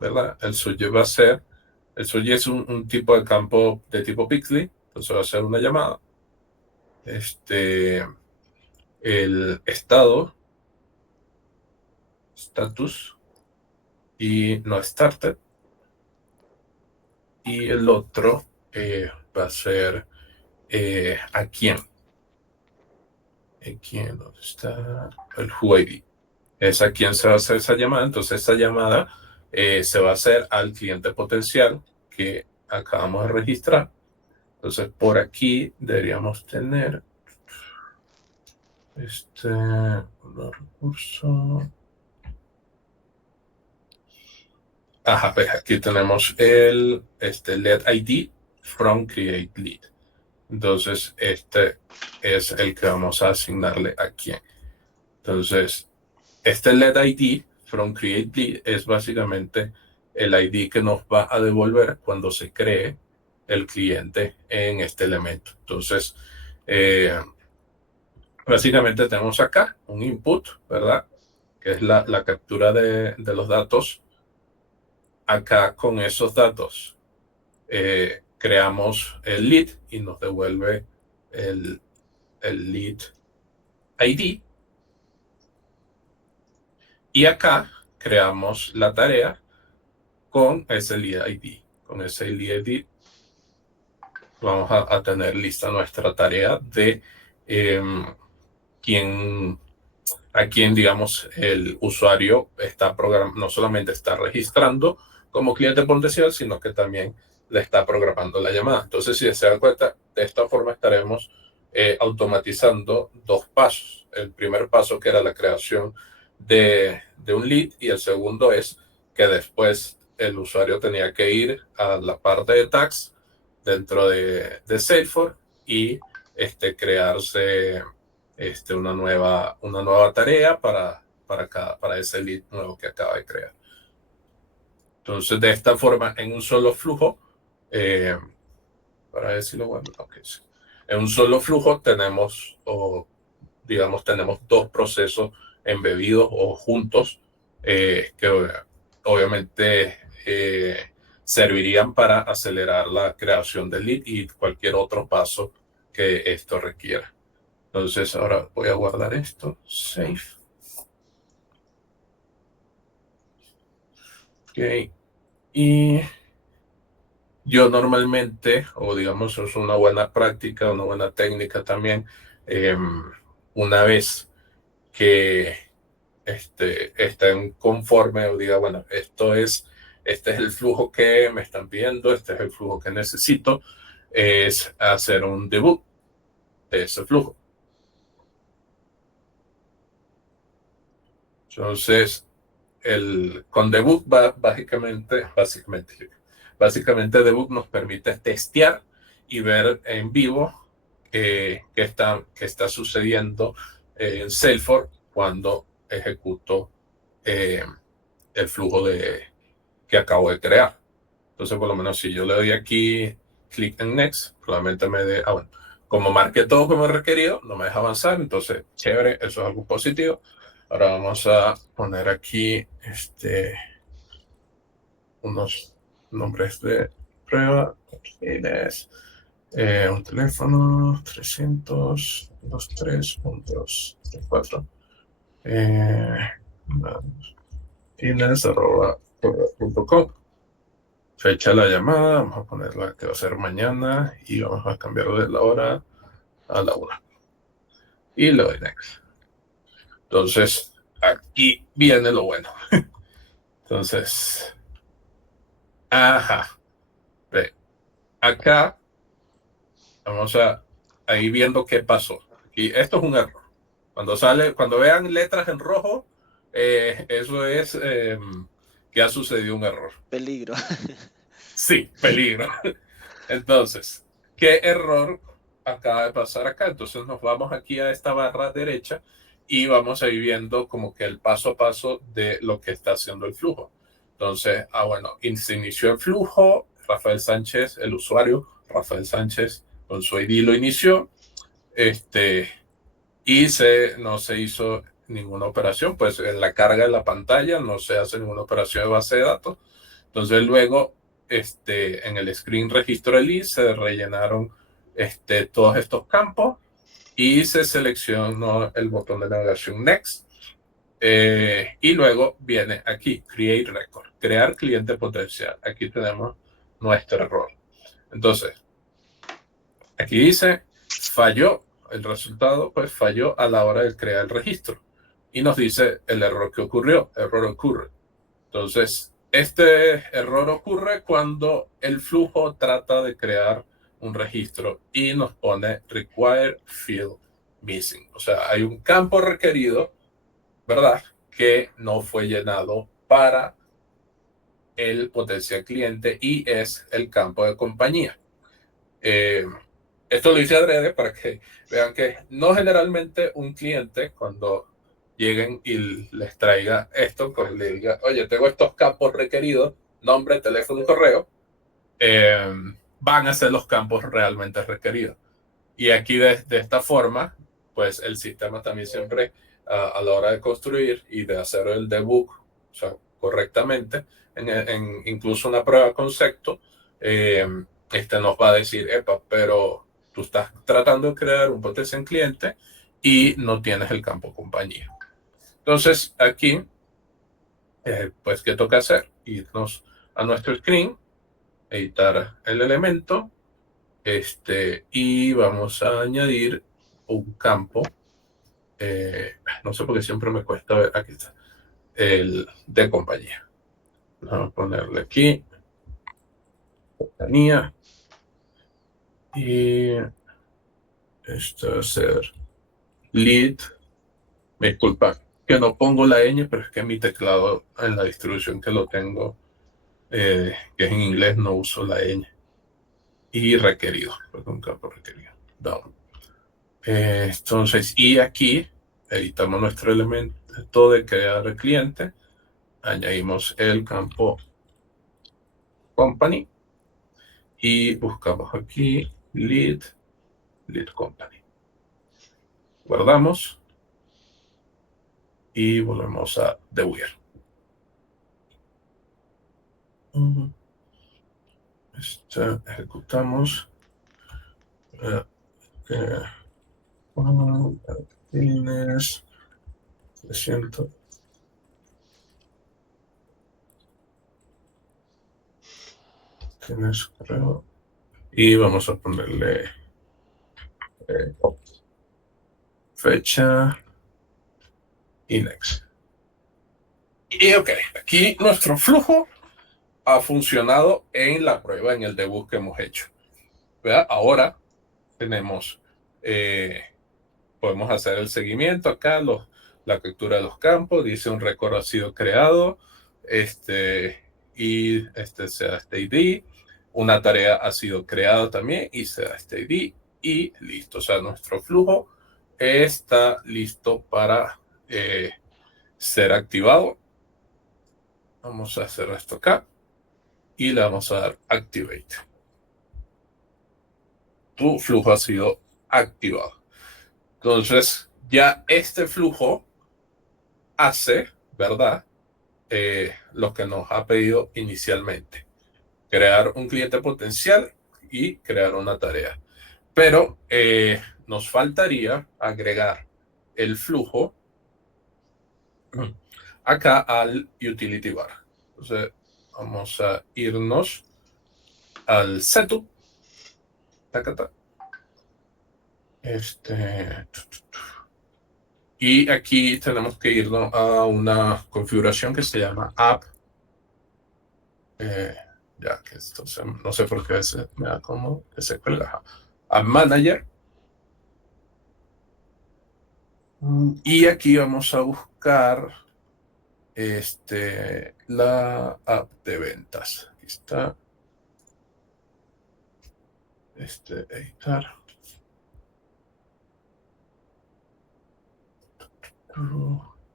¿verdad? El subject va a ser, el subject es un tipo de campo de tipo Pixley, entonces va a ser una llamada. El estado, status, y no started. Y el otro va a ser a quién. ¿Quién? ¿Dónde está? El who ID. Es a quién se va a hacer esa llamada. Entonces, esa llamada se va a hacer al cliente potencial que acabamos de registrar. Entonces, por aquí deberíamos tener recurso. Ajá, pues aquí tenemos el LED ID from create lead. Entonces, este es el que vamos a asignarle a quién. Entonces, este LED ID from create lead es básicamente el ID que nos va a devolver cuando se cree el cliente en este elemento. Entonces, básicamente tenemos acá un input, ¿verdad? Que es la captura de los datos. Acá con esos datos creamos el lead y nos devuelve el lead ID. Y acá creamos la tarea con ese lead ID. Con ese lead ID vamos a tener lista nuestra tarea de a quien, digamos, el usuario está no solamente está registrando como cliente potencial, sino que también le está programando la llamada. Entonces, si se dan cuenta, de esta forma estaremos automatizando dos pasos. El primer paso, que era la creación de un lead, y el segundo es que después el usuario tenía que ir a la parte de tags dentro de Salesforce y crearse una nueva tarea para ese lead nuevo que acaba de crear. Entonces, de esta forma, en un solo flujo, para decirlo bueno, okay, sí. En un solo flujo tenemos dos procesos embebidos o juntos, que obviamente servirían para acelerar la creación del lead y cualquier otro paso que esto requiera. Entonces, ahora voy a guardar esto, save. Ok. Y yo normalmente, o digamos, es una buena práctica, una buena técnica también, una vez que estén conforme o diga, bueno, este es el flujo que me están pidiendo, este es el flujo que necesito, es hacer un debug de ese flujo. Entonces, con debug básicamente debug nos permite testear y ver en vivo qué está sucediendo en Salesforce cuando ejecuto el flujo que acabo de crear. Entonces, por lo menos si yo le doy aquí clic en Next, probablemente me dé, bueno, como marqué todo como requerido, no me deja avanzar, entonces, chévere, eso es algo positivo. Ahora vamos a poner aquí unos nombres de prueba. Un teléfono 300 23 1234 martinez@correo.com. Fecha de la llamada, vamos a ponerla que va a ser mañana y vamos a cambiar de la hora a la 1. Y le doy next. Entonces, aquí viene lo bueno. Entonces, ve, acá vamos a ir viendo qué pasó. Y esto es un error. Cuando vean letras en rojo, eso es que ha sucedido un error. Peligro. Sí, peligro. Entonces, ¿qué error acaba de pasar acá? Entonces nos vamos aquí a esta barra derecha y vamos a ir viendo como que el paso a paso de lo que está haciendo el flujo. Entonces, bueno, se inició el flujo, Rafael Sánchez, el usuario, Rafael Sánchez, con su ID lo inició, y no se hizo ninguna operación, pues en la carga de la pantalla no se hace ninguna operación de base de datos. Entonces luego, en el screen registro de lead se rellenaron todos estos campos y se seleccionó el botón de navegación Next. Y luego viene aquí, Create Record, crear cliente potencial. Aquí tenemos nuestro error. Entonces, aquí dice, falló. El resultado, pues, falló a la hora de crear el registro. Y nos dice el error que ocurrió. Error ocurre. Entonces, este error ocurre cuando el flujo trata de crear un registro y nos pone Required Field Missing. O sea, hay un campo requerido, ¿verdad?, que no fue llenado para el potencial cliente y es el campo de compañía. Esto lo hice adrede para que vean que no generalmente un cliente, cuando lleguen y les traiga esto, pues le diga, oye, tengo estos campos requeridos, nombre, teléfono y correo, van a ser los campos realmente requeridos. Y aquí de esta forma, pues el sistema también siempre a la hora de construir y de hacer el debug, o sea, correctamente, en incluso una prueba de concepto, nos va a decir, pero tú estás tratando de crear un potencial cliente y no tienes el campo compañía. Entonces, aquí, pues, ¿qué toca hacer? Irnos a nuestro screen, editar el elemento, y vamos a añadir un campo. No sé por qué siempre me cuesta ver, aquí está, el de compañía. Vamos a ponerle aquí, compañía, y Esto va a ser lead. Me disculpa que no pongo la ñ, pero es que mi teclado en la distribución que lo tengo, que es en inglés, no uso la ñ. Y requerido, un campo requerido. Down. Entonces, y aquí editamos nuestro elemento de crear el cliente, añadimos el campo company y buscamos aquí lead company. Guardamos y volvemos a debugar. Ejecutamos. Tienes 300. Tienes correo. Y vamos a ponerle fecha y next. Y ok, aquí nuestro flujo ha funcionado en la prueba, en el debug que hemos hecho. ¿Verdad? Ahora tenemos, podemos hacer el seguimiento acá, la captura de los campos, dice un récord ha sido creado, y se da este ID, una tarea ha sido creada también y se da este ID y listo. O sea, nuestro flujo está listo para ser activado. Vamos a hacer esto acá y le vamos a dar activate. Tu flujo ha sido activado. Entonces, ya este flujo hace, ¿verdad? Lo que nos ha pedido inicialmente. Crear un cliente potencial y crear una tarea. Pero nos faltaría agregar el flujo acá al utility bar. Entonces, vamos a irnos al setup. Y aquí tenemos que irnos a una configuración que se llama app. Ya que esto no sé por qué me da como que se cuelga. App Manager. Y aquí vamos a buscar la app de ventas. Aquí está. Editar.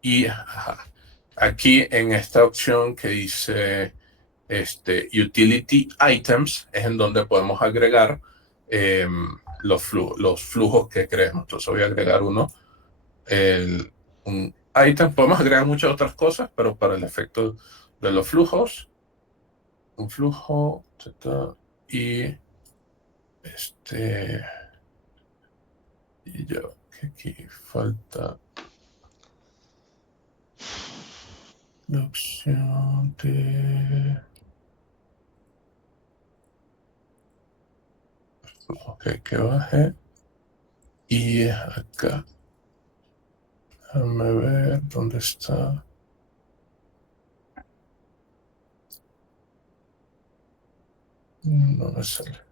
Y aquí en esta opción que dice Utility Items es en donde podemos agregar los flujos que creemos. Entonces voy a agregar un item. Podemos agregar muchas otras cosas, pero para el efecto de los flujos, un flujo y y yo que aquí falta la opción de ok, que baje y acá déjame ver dónde está. No me sale.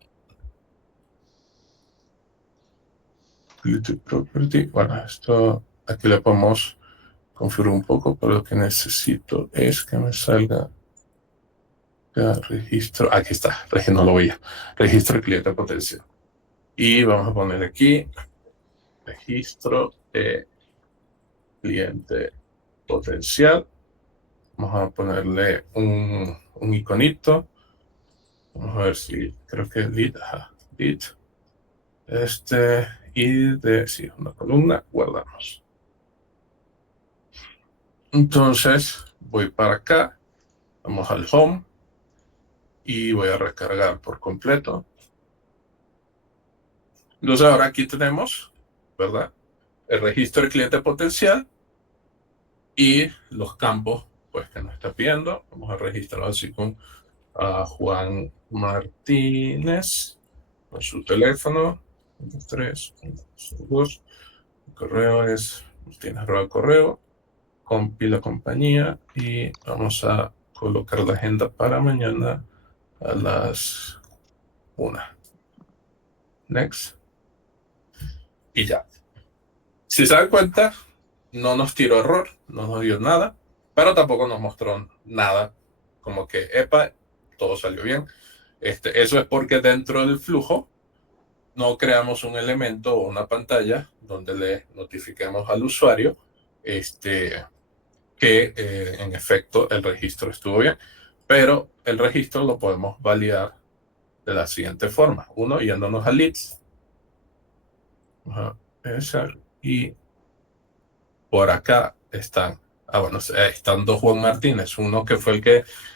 Property. Bueno, esto aquí le podemos configurar un poco, pero lo que necesito es que me salga registro. Aquí está, no lo veía. Registro de cliente potencial. Y vamos a poner aquí registro de cliente potencial. Vamos a ponerle un iconito. Vamos a ver si creo que lead. Lead. Y sí, una columna, guardamos. Entonces voy para acá, vamos al home y voy a recargar por completo. Entonces ahora aquí tenemos, ¿verdad? El registro de cliente potencial y los campos pues que nos está pidiendo. Vamos a registrar así con Juan Martínez con su teléfono. 3, 2, el correo es martinez@correo, compi la compañía y vamos a colocar la agenda para mañana a las 1. Next. y ya. Si se dan cuenta, no nos tiró error, no nos dio nada, pero tampoco nos mostró nada como que, epa, todo salió bien. Eso es porque dentro del flujo no creamos un elemento o una pantalla donde le notifiquemos al usuario que en efecto el registro estuvo bien, pero el registro lo podemos validar de la siguiente forma. Uno, yéndonos a leads. Y por acá están, bueno, están dos Juan Martínez. Uno que fue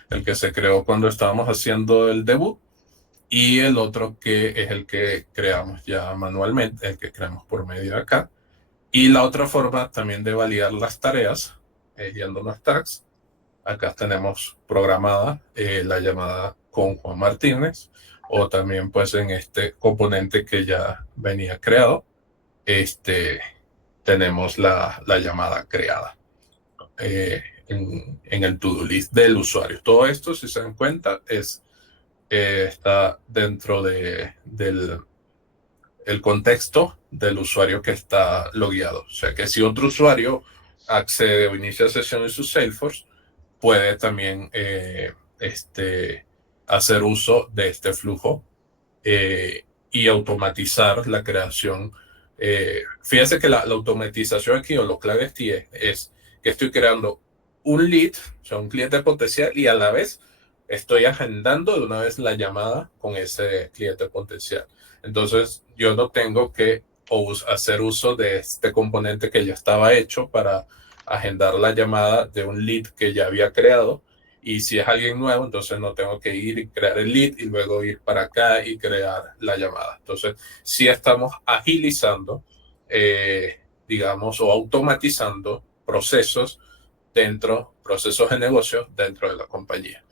el que se creó cuando estábamos haciendo el debut, y el otro que es el que creamos ya manualmente, el que creamos por medio de acá. Y la otra forma también de validar las tareas, yéndonos a tags, acá tenemos programada la llamada con Juan Martínez, o también pues en este componente que ya venía creado, tenemos la llamada creada en el to-do list del usuario. Todo esto, si se dan cuenta, está dentro del contexto del usuario que está logueado. O sea que si otro usuario accede o inicia sesión en su Salesforce, puede también hacer uso de este flujo y automatizar la creación. Fíjense que la automatización aquí, o lo clave aquí es que estoy creando un lead, o sea, un cliente potencial, y a la vez estoy agendando de una vez la llamada con ese cliente potencial. Entonces, yo no tengo que hacer uso de este componente que ya estaba hecho para agendar la llamada de un lead que ya había creado. Y si es alguien nuevo, entonces no tengo que ir y crear el lead y luego ir para acá y crear la llamada. Entonces, sí estamos agilizando, digamos, o automatizando procesos de negocio dentro de la compañía.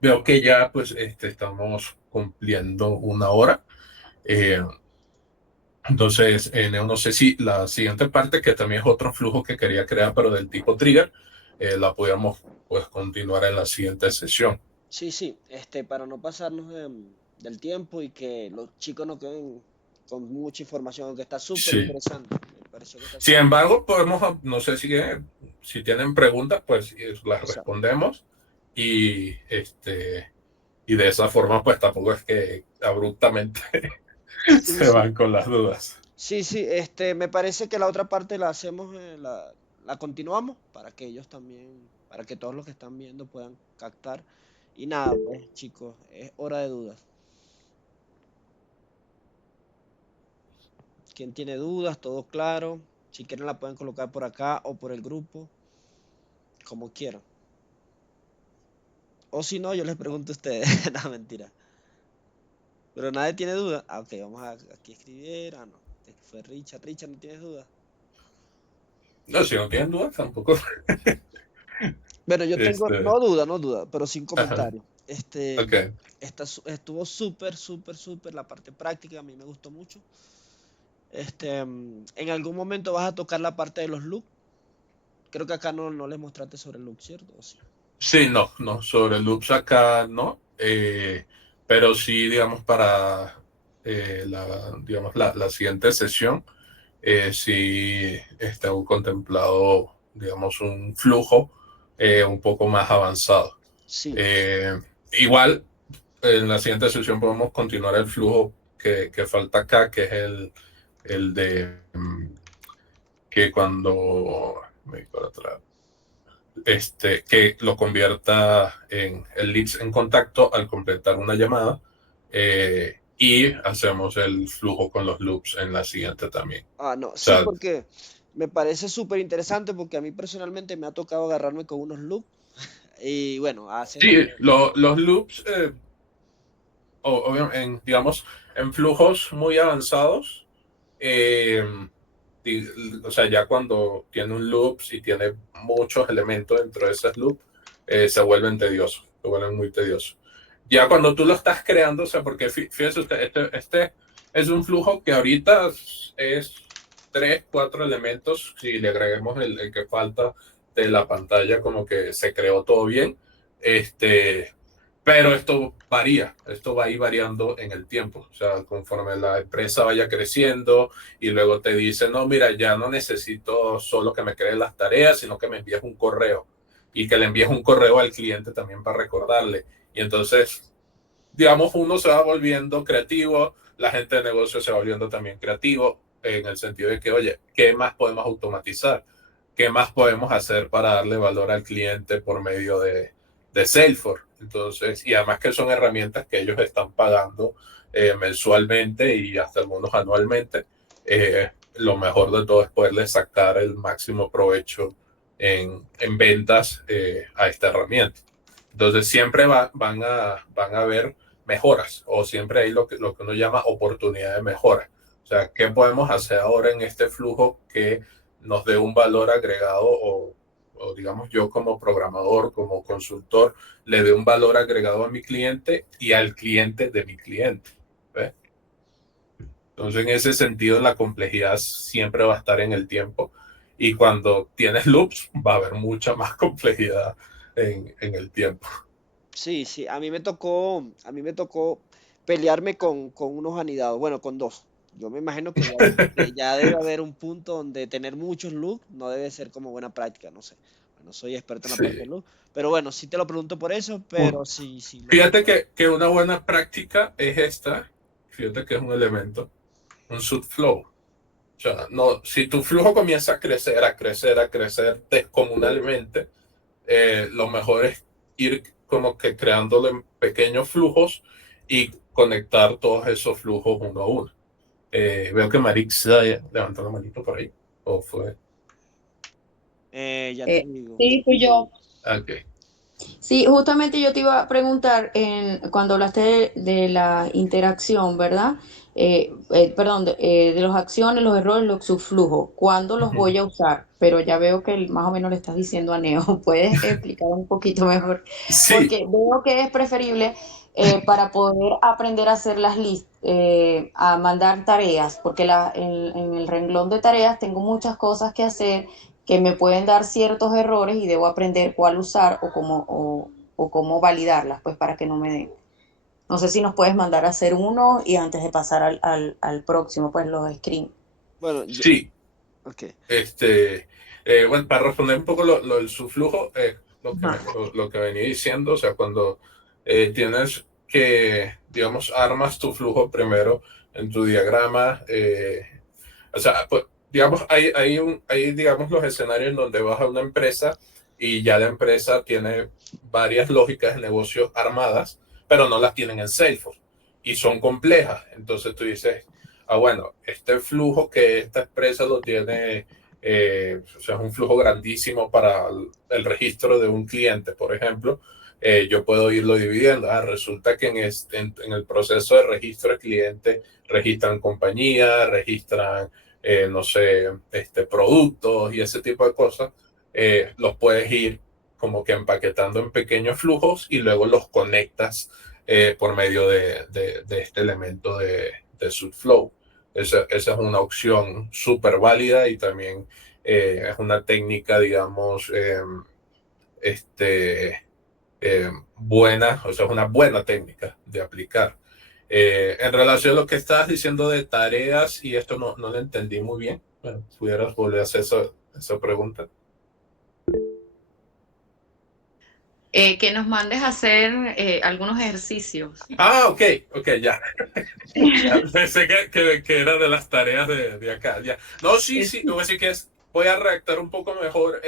Veo que ya pues estamos cumpliendo una hora. Entonces, no sé si la siguiente parte, que también es otro flujo que quería crear, pero del tipo trigger, la podíamos pues continuar en la siguiente sesión. Sí, para no pasarnos del tiempo y que los chicos no queden con mucha información, aunque está súper interesante. Me pareció que está Sin embargo, podemos, no sé si tienen preguntas, pues las respondemos, y de esa forma pues tampoco es que abruptamente se van con las dudas. Sí, me parece que la otra parte la hacemos, la continuamos para que ellos también, para que todos los que están viendo puedan captar. Y nada, pues chicos, es hora de dudas. ¿Quién tiene dudas? Todo claro. Si quieren la pueden colocar por acá o por el grupo, como quieran. O si no, yo les pregunto a ustedes. No, mentira. Pero nadie tiene duda. Ok, vamos a aquí escribir. No. Fue Richard. Richard, ¿no tienes duda? No, si no tienen dudas, tampoco. Bueno, yo tengo, no duda, pero sin comentario. Okay. Estuvo súper la parte práctica, a mí me gustó mucho. En algún momento vas a tocar la parte de los loops. Creo que acá no les mostraste sobre el loop, ¿cierto? ¿O sí? Sí, no, sobre el loops acá no, pero sí, digamos, para la siguiente sesión, sí tengo contemplado, digamos, un flujo un poco más avanzado. Sí. Igual, en la siguiente sesión podemos continuar el flujo que falta acá, que es el de que cuando me voy para atrás, que lo convierta en el leads en contacto al completar una llamada, y hacemos el flujo con los loops en la siguiente también. No, sí, porque me parece súper interesante, porque a mí personalmente me ha tocado agarrarme con unos loops y bueno, Sí, los loops, digamos, en flujos muy avanzados, o sea, ya cuando tiene un loop y tiene muchos elementos dentro de ese loop, se vuelven tediosos, se vuelven muy tediosos. Ya cuando tú lo estás creando, o sea, porque fíjese usted, este es un flujo que ahorita es 3, 4 elementos, si le agregamos el que falta de la pantalla, como que se creó todo bien, pero esto varía, esto va a ir variando en el tiempo, o sea, conforme la empresa vaya creciendo y luego te dice, no, mira, ya no necesito solo que me crees las tareas, sino que me envíes un correo y que le envíes un correo al cliente también para recordarle. Y entonces, digamos, uno se va volviendo creativo, la gente de negocio se va volviendo también creativo en el sentido de que, oye, ¿qué más podemos automatizar? ¿Qué más podemos hacer para darle valor al cliente por medio de Salesforce? Entonces, y además que son herramientas que ellos están pagando mensualmente y hasta algunos anualmente. Lo mejor de todo es poderle sacar el máximo provecho en ventas a esta herramienta. Entonces, siempre van a haber mejoras o siempre hay lo que uno llama oportunidad de mejora. O sea, ¿qué podemos hacer ahora en este flujo que nos dé un valor agregado o digamos yo como programador, como consultor, le dé un valor agregado a mi cliente y al cliente de mi cliente? ¿Ves? Entonces, en ese sentido, la complejidad siempre va a estar en el tiempo y cuando tienes loops va a haber mucha más complejidad en el tiempo. Sí, sí, a mí me tocó pelearme con unos anidados, bueno, con dos. Yo me imagino que ya debe haber un punto donde tener muchos loops no debe ser como buena práctica, no sé. No soy experto en la parte de Sí. loops, pero bueno, sí te lo pregunto por eso, pero sí, sí. Fíjate que una buena práctica es esta, fíjate que es un elemento, un subflow. O sea, no, si tu flujo comienza a crecer, a crecer, a crecer descomunalmente, lo mejor es ir como que creándolo en pequeños flujos y conectar todos esos flujos uno a uno. Veo que Marix levantó la manito por ahí. ¿O fue? Ya te Eh, digo. sí, fui yo. Ok. Sí, justamente yo te iba a preguntar cuando hablaste de la interacción, ¿verdad? Perdón, de las acciones, los errores, los subflujos. ¿Cuándo los voy a usar? Pero ya veo que más o menos le estás diciendo a Neo. ¿Puedes explicar un poquito mejor? Sí, Porque veo que es preferible para poder aprender a hacer las listas, a mandar tareas, porque en el renglón de tareas tengo muchas cosas que hacer que me pueden dar ciertos errores y debo aprender cuál usar o cómo validarlas, pues para que no me den. No sé si nos puedes mandar a hacer uno y antes de pasar al próximo, pues los screen. Bueno, sí. ok. Bueno, para responder un poco lo del subflujo, Ajá. lo que venía diciendo, o sea, cuando tienes que, digamos, armas tu flujo primero en tu diagrama, o sea, pues, digamos, hay, digamos, los escenarios en donde vas a una empresa y ya la empresa tiene varias lógicas de negocios armadas, pero no las tienen en Salesforce y son complejas. Entonces tú dices, bueno, este flujo que esta empresa lo tiene, o sea, es un flujo grandísimo para el registro de un cliente, por ejemplo. Yo puedo irlo dividiendo. Resulta que en el proceso de registro del cliente registran compañía, registran no sé, productos y ese tipo de cosas, los puedes ir como que empaquetando en pequeños flujos y luego los conectas por medio de este elemento de Subflow. Esa es una opción súper válida y también es una técnica, digamos, este, buena, o sea, es una buena técnica de aplicar. En relación a lo que estabas diciendo de tareas, y esto no lo entendí muy bien, bueno, pudieras volver a hacer esa pregunta. Que nos mandes a hacer algunos ejercicios. Ok, ya. Ya pensé que era de las tareas de acá. Ya. No, sí, voy a decir que voy a redactar un poco mejor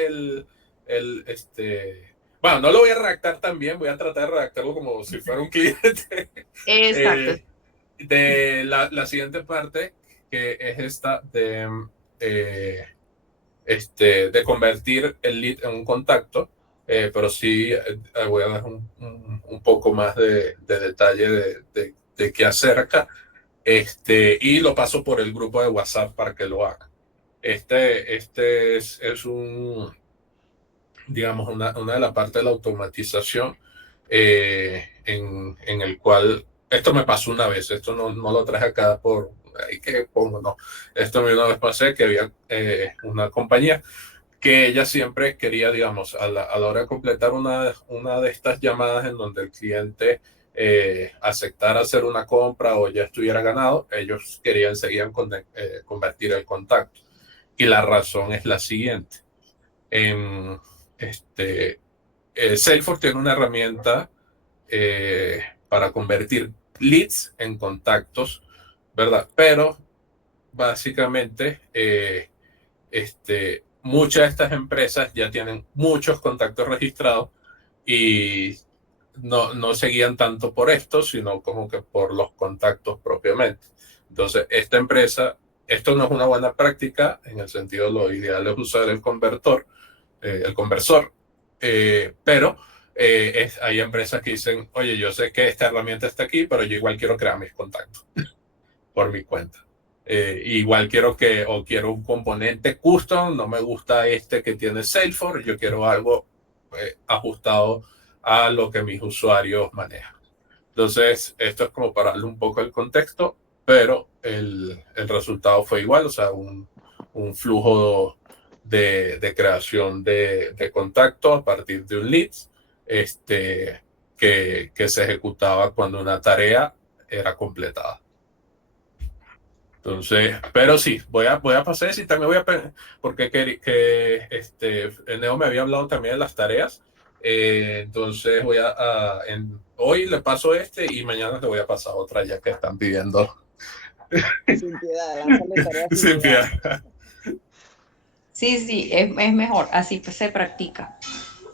bueno, no lo voy a redactar tan bien, voy a tratar de redactarlo como si fuera un cliente. Exacto. De la siguiente parte, que es esta eh, de convertir el lead en un contacto, pero sí voy a dar un poco más de detalle de qué hacer acá. Y lo paso por el grupo de WhatsApp para que lo haga. Es digamos, una de las partes de la automatización en el cual esto me pasó una vez, esto no lo traje acá por ahí que pongo, no. Esto una vez pasé que había una compañía que ella siempre quería, digamos, a la hora de completar una de estas llamadas en donde el cliente aceptara hacer una compra o ya estuviera ganado, ellos querían seguir convertir el contacto. Y la razón es la siguiente. En, este, Salesforce tiene una herramienta para convertir leads en contactos, ¿verdad? Pero básicamente muchas de estas empresas ya tienen muchos contactos registrados y no seguían tanto por esto, sino como que por los contactos propiamente. Entonces, esta empresa, esto no es una buena práctica, en el sentido lo ideal es usar el conversor, pero hay empresas que dicen, oye, yo sé que esta herramienta está aquí, pero yo igual quiero crear mis contactos por mi cuenta. Igual quiero un componente custom, no me gusta este que tiene Salesforce, yo quiero algo ajustado a lo que mis usuarios manejan. Entonces, esto es como para darle un poco el contexto, pero el resultado fue igual, o sea, un flujo de creación de contacto a partir de un lead que se ejecutaba cuando una tarea era completada. Entonces, pero sí, voy a pasar y también porque Neo me había hablado también de las tareas. Entonces hoy le paso y mañana le voy a pasar otra ya que están pidiendo. Sin piedad, lánzale tareas sin Sin piedad. piedad. Sí, es mejor, así pues se practica.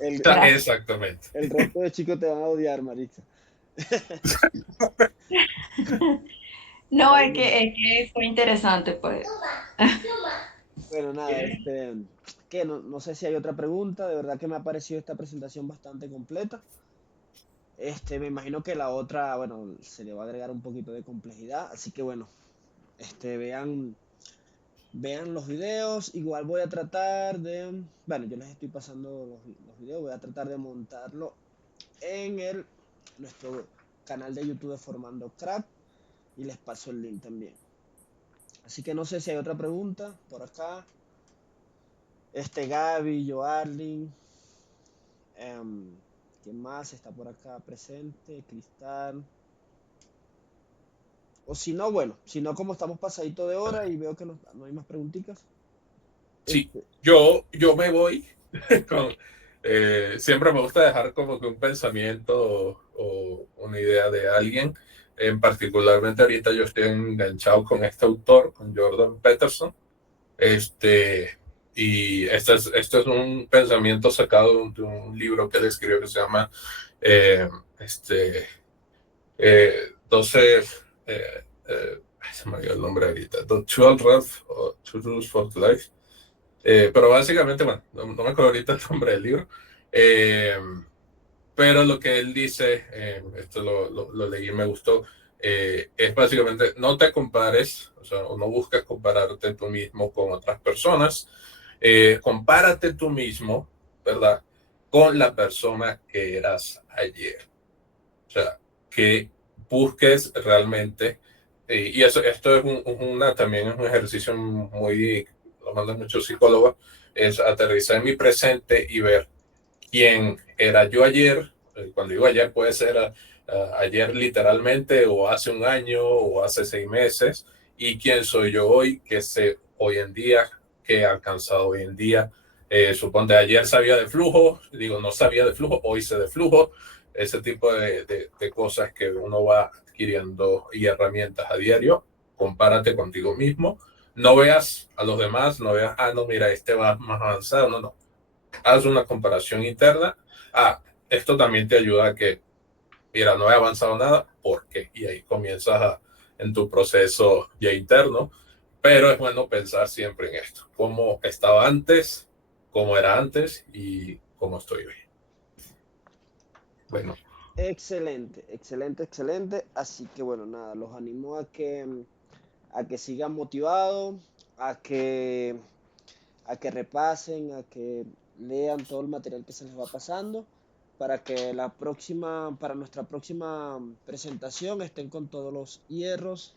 Gracias. Exactamente. El resto de chicos te van a odiar, Maritza. No, es que fue interesante, pues. Bueno, nada, que no sé si hay otra pregunta. De verdad que me ha parecido esta presentación bastante completa. Me imagino que la otra, bueno, se le va a agregar un poquito de complejidad. Así que bueno, vean los videos. Igual voy a tratar de, bueno, yo les estoy pasando los videos. Voy a tratar de montarlo en nuestro canal de YouTube de Formando Crack. Y les paso el link también. Así que no sé si hay otra pregunta por acá. Gaby, Joarlin, ¿quién más está por acá presente? Cristal. O si no, bueno, si no, como estamos pasadito de hora y veo que no hay más preguntitas. Sí, yo me voy con, siempre me gusta dejar como que un pensamiento o una idea de alguien. Particularmente ahorita yo estoy enganchado con este autor, con Jordan Peterson. Y este es un pensamiento sacado de un libro que él escribió que se llama 12, se me olvidó el nombre ahorita, The 12 Rules for Life. Pero básicamente, bueno, no me acuerdo ahorita el nombre del libro. Pero lo que él dice, esto lo leí y me gustó, es básicamente no te compares, o sea, no busques compararte tú mismo con otras personas, compárate tú mismo, ¿verdad? Con la persona que eras ayer. O sea, que busques realmente, y esto es también es un ejercicio muy, lo mandan muchos psicólogos, es aterrizar en mi presente y ver quién era yo ayer. Cuando digo ayer puede ser ayer literalmente o hace un año o hace 6 meses, y quién soy yo hoy, qué sé hoy en día, qué he alcanzado hoy en día. Suponte ayer sabía de flujo, digo no sabía de flujo, hoy sé de flujo, ese tipo de cosas que uno va adquiriendo y herramientas a diario. Compárate contigo mismo, no veas a los demás, no veas, no, mira, este va más avanzado, no, haz una comparación interna. Esto también te ayuda a que, mira, no he avanzado nada, ¿por qué? Y ahí comienzas en tu proceso ya interno, pero es bueno pensar siempre en esto, cómo estaba antes, cómo era antes y cómo estoy hoy. Bueno. Excelente, excelente, excelente. Así que bueno, nada, los animo a que sigan motivados, a que, a que repasen, a que lean todo el material que se les va pasando, para que para nuestra próxima presentación estén con todos los hierros,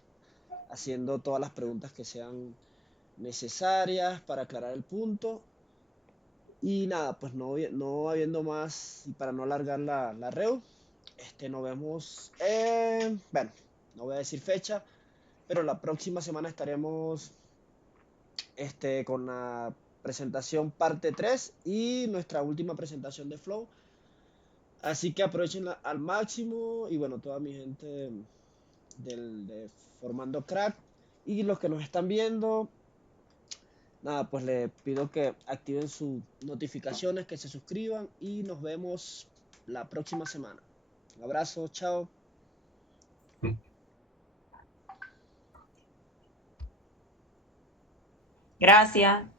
haciendo todas las preguntas que sean necesarias para aclarar el punto. Y nada, pues no habiendo más y para no alargar la reu, Nos vemos, bueno, no voy a decir fecha, pero la próxima semana estaremos con la presentación parte 3 y nuestra última presentación de Flow. Así que aprovechenla al máximo y bueno, toda mi gente de Formando Crack y los que nos están viendo, nada, pues les pido que activen sus notificaciones, que se suscriban y nos vemos la próxima semana. Un abrazo, chao. Gracias.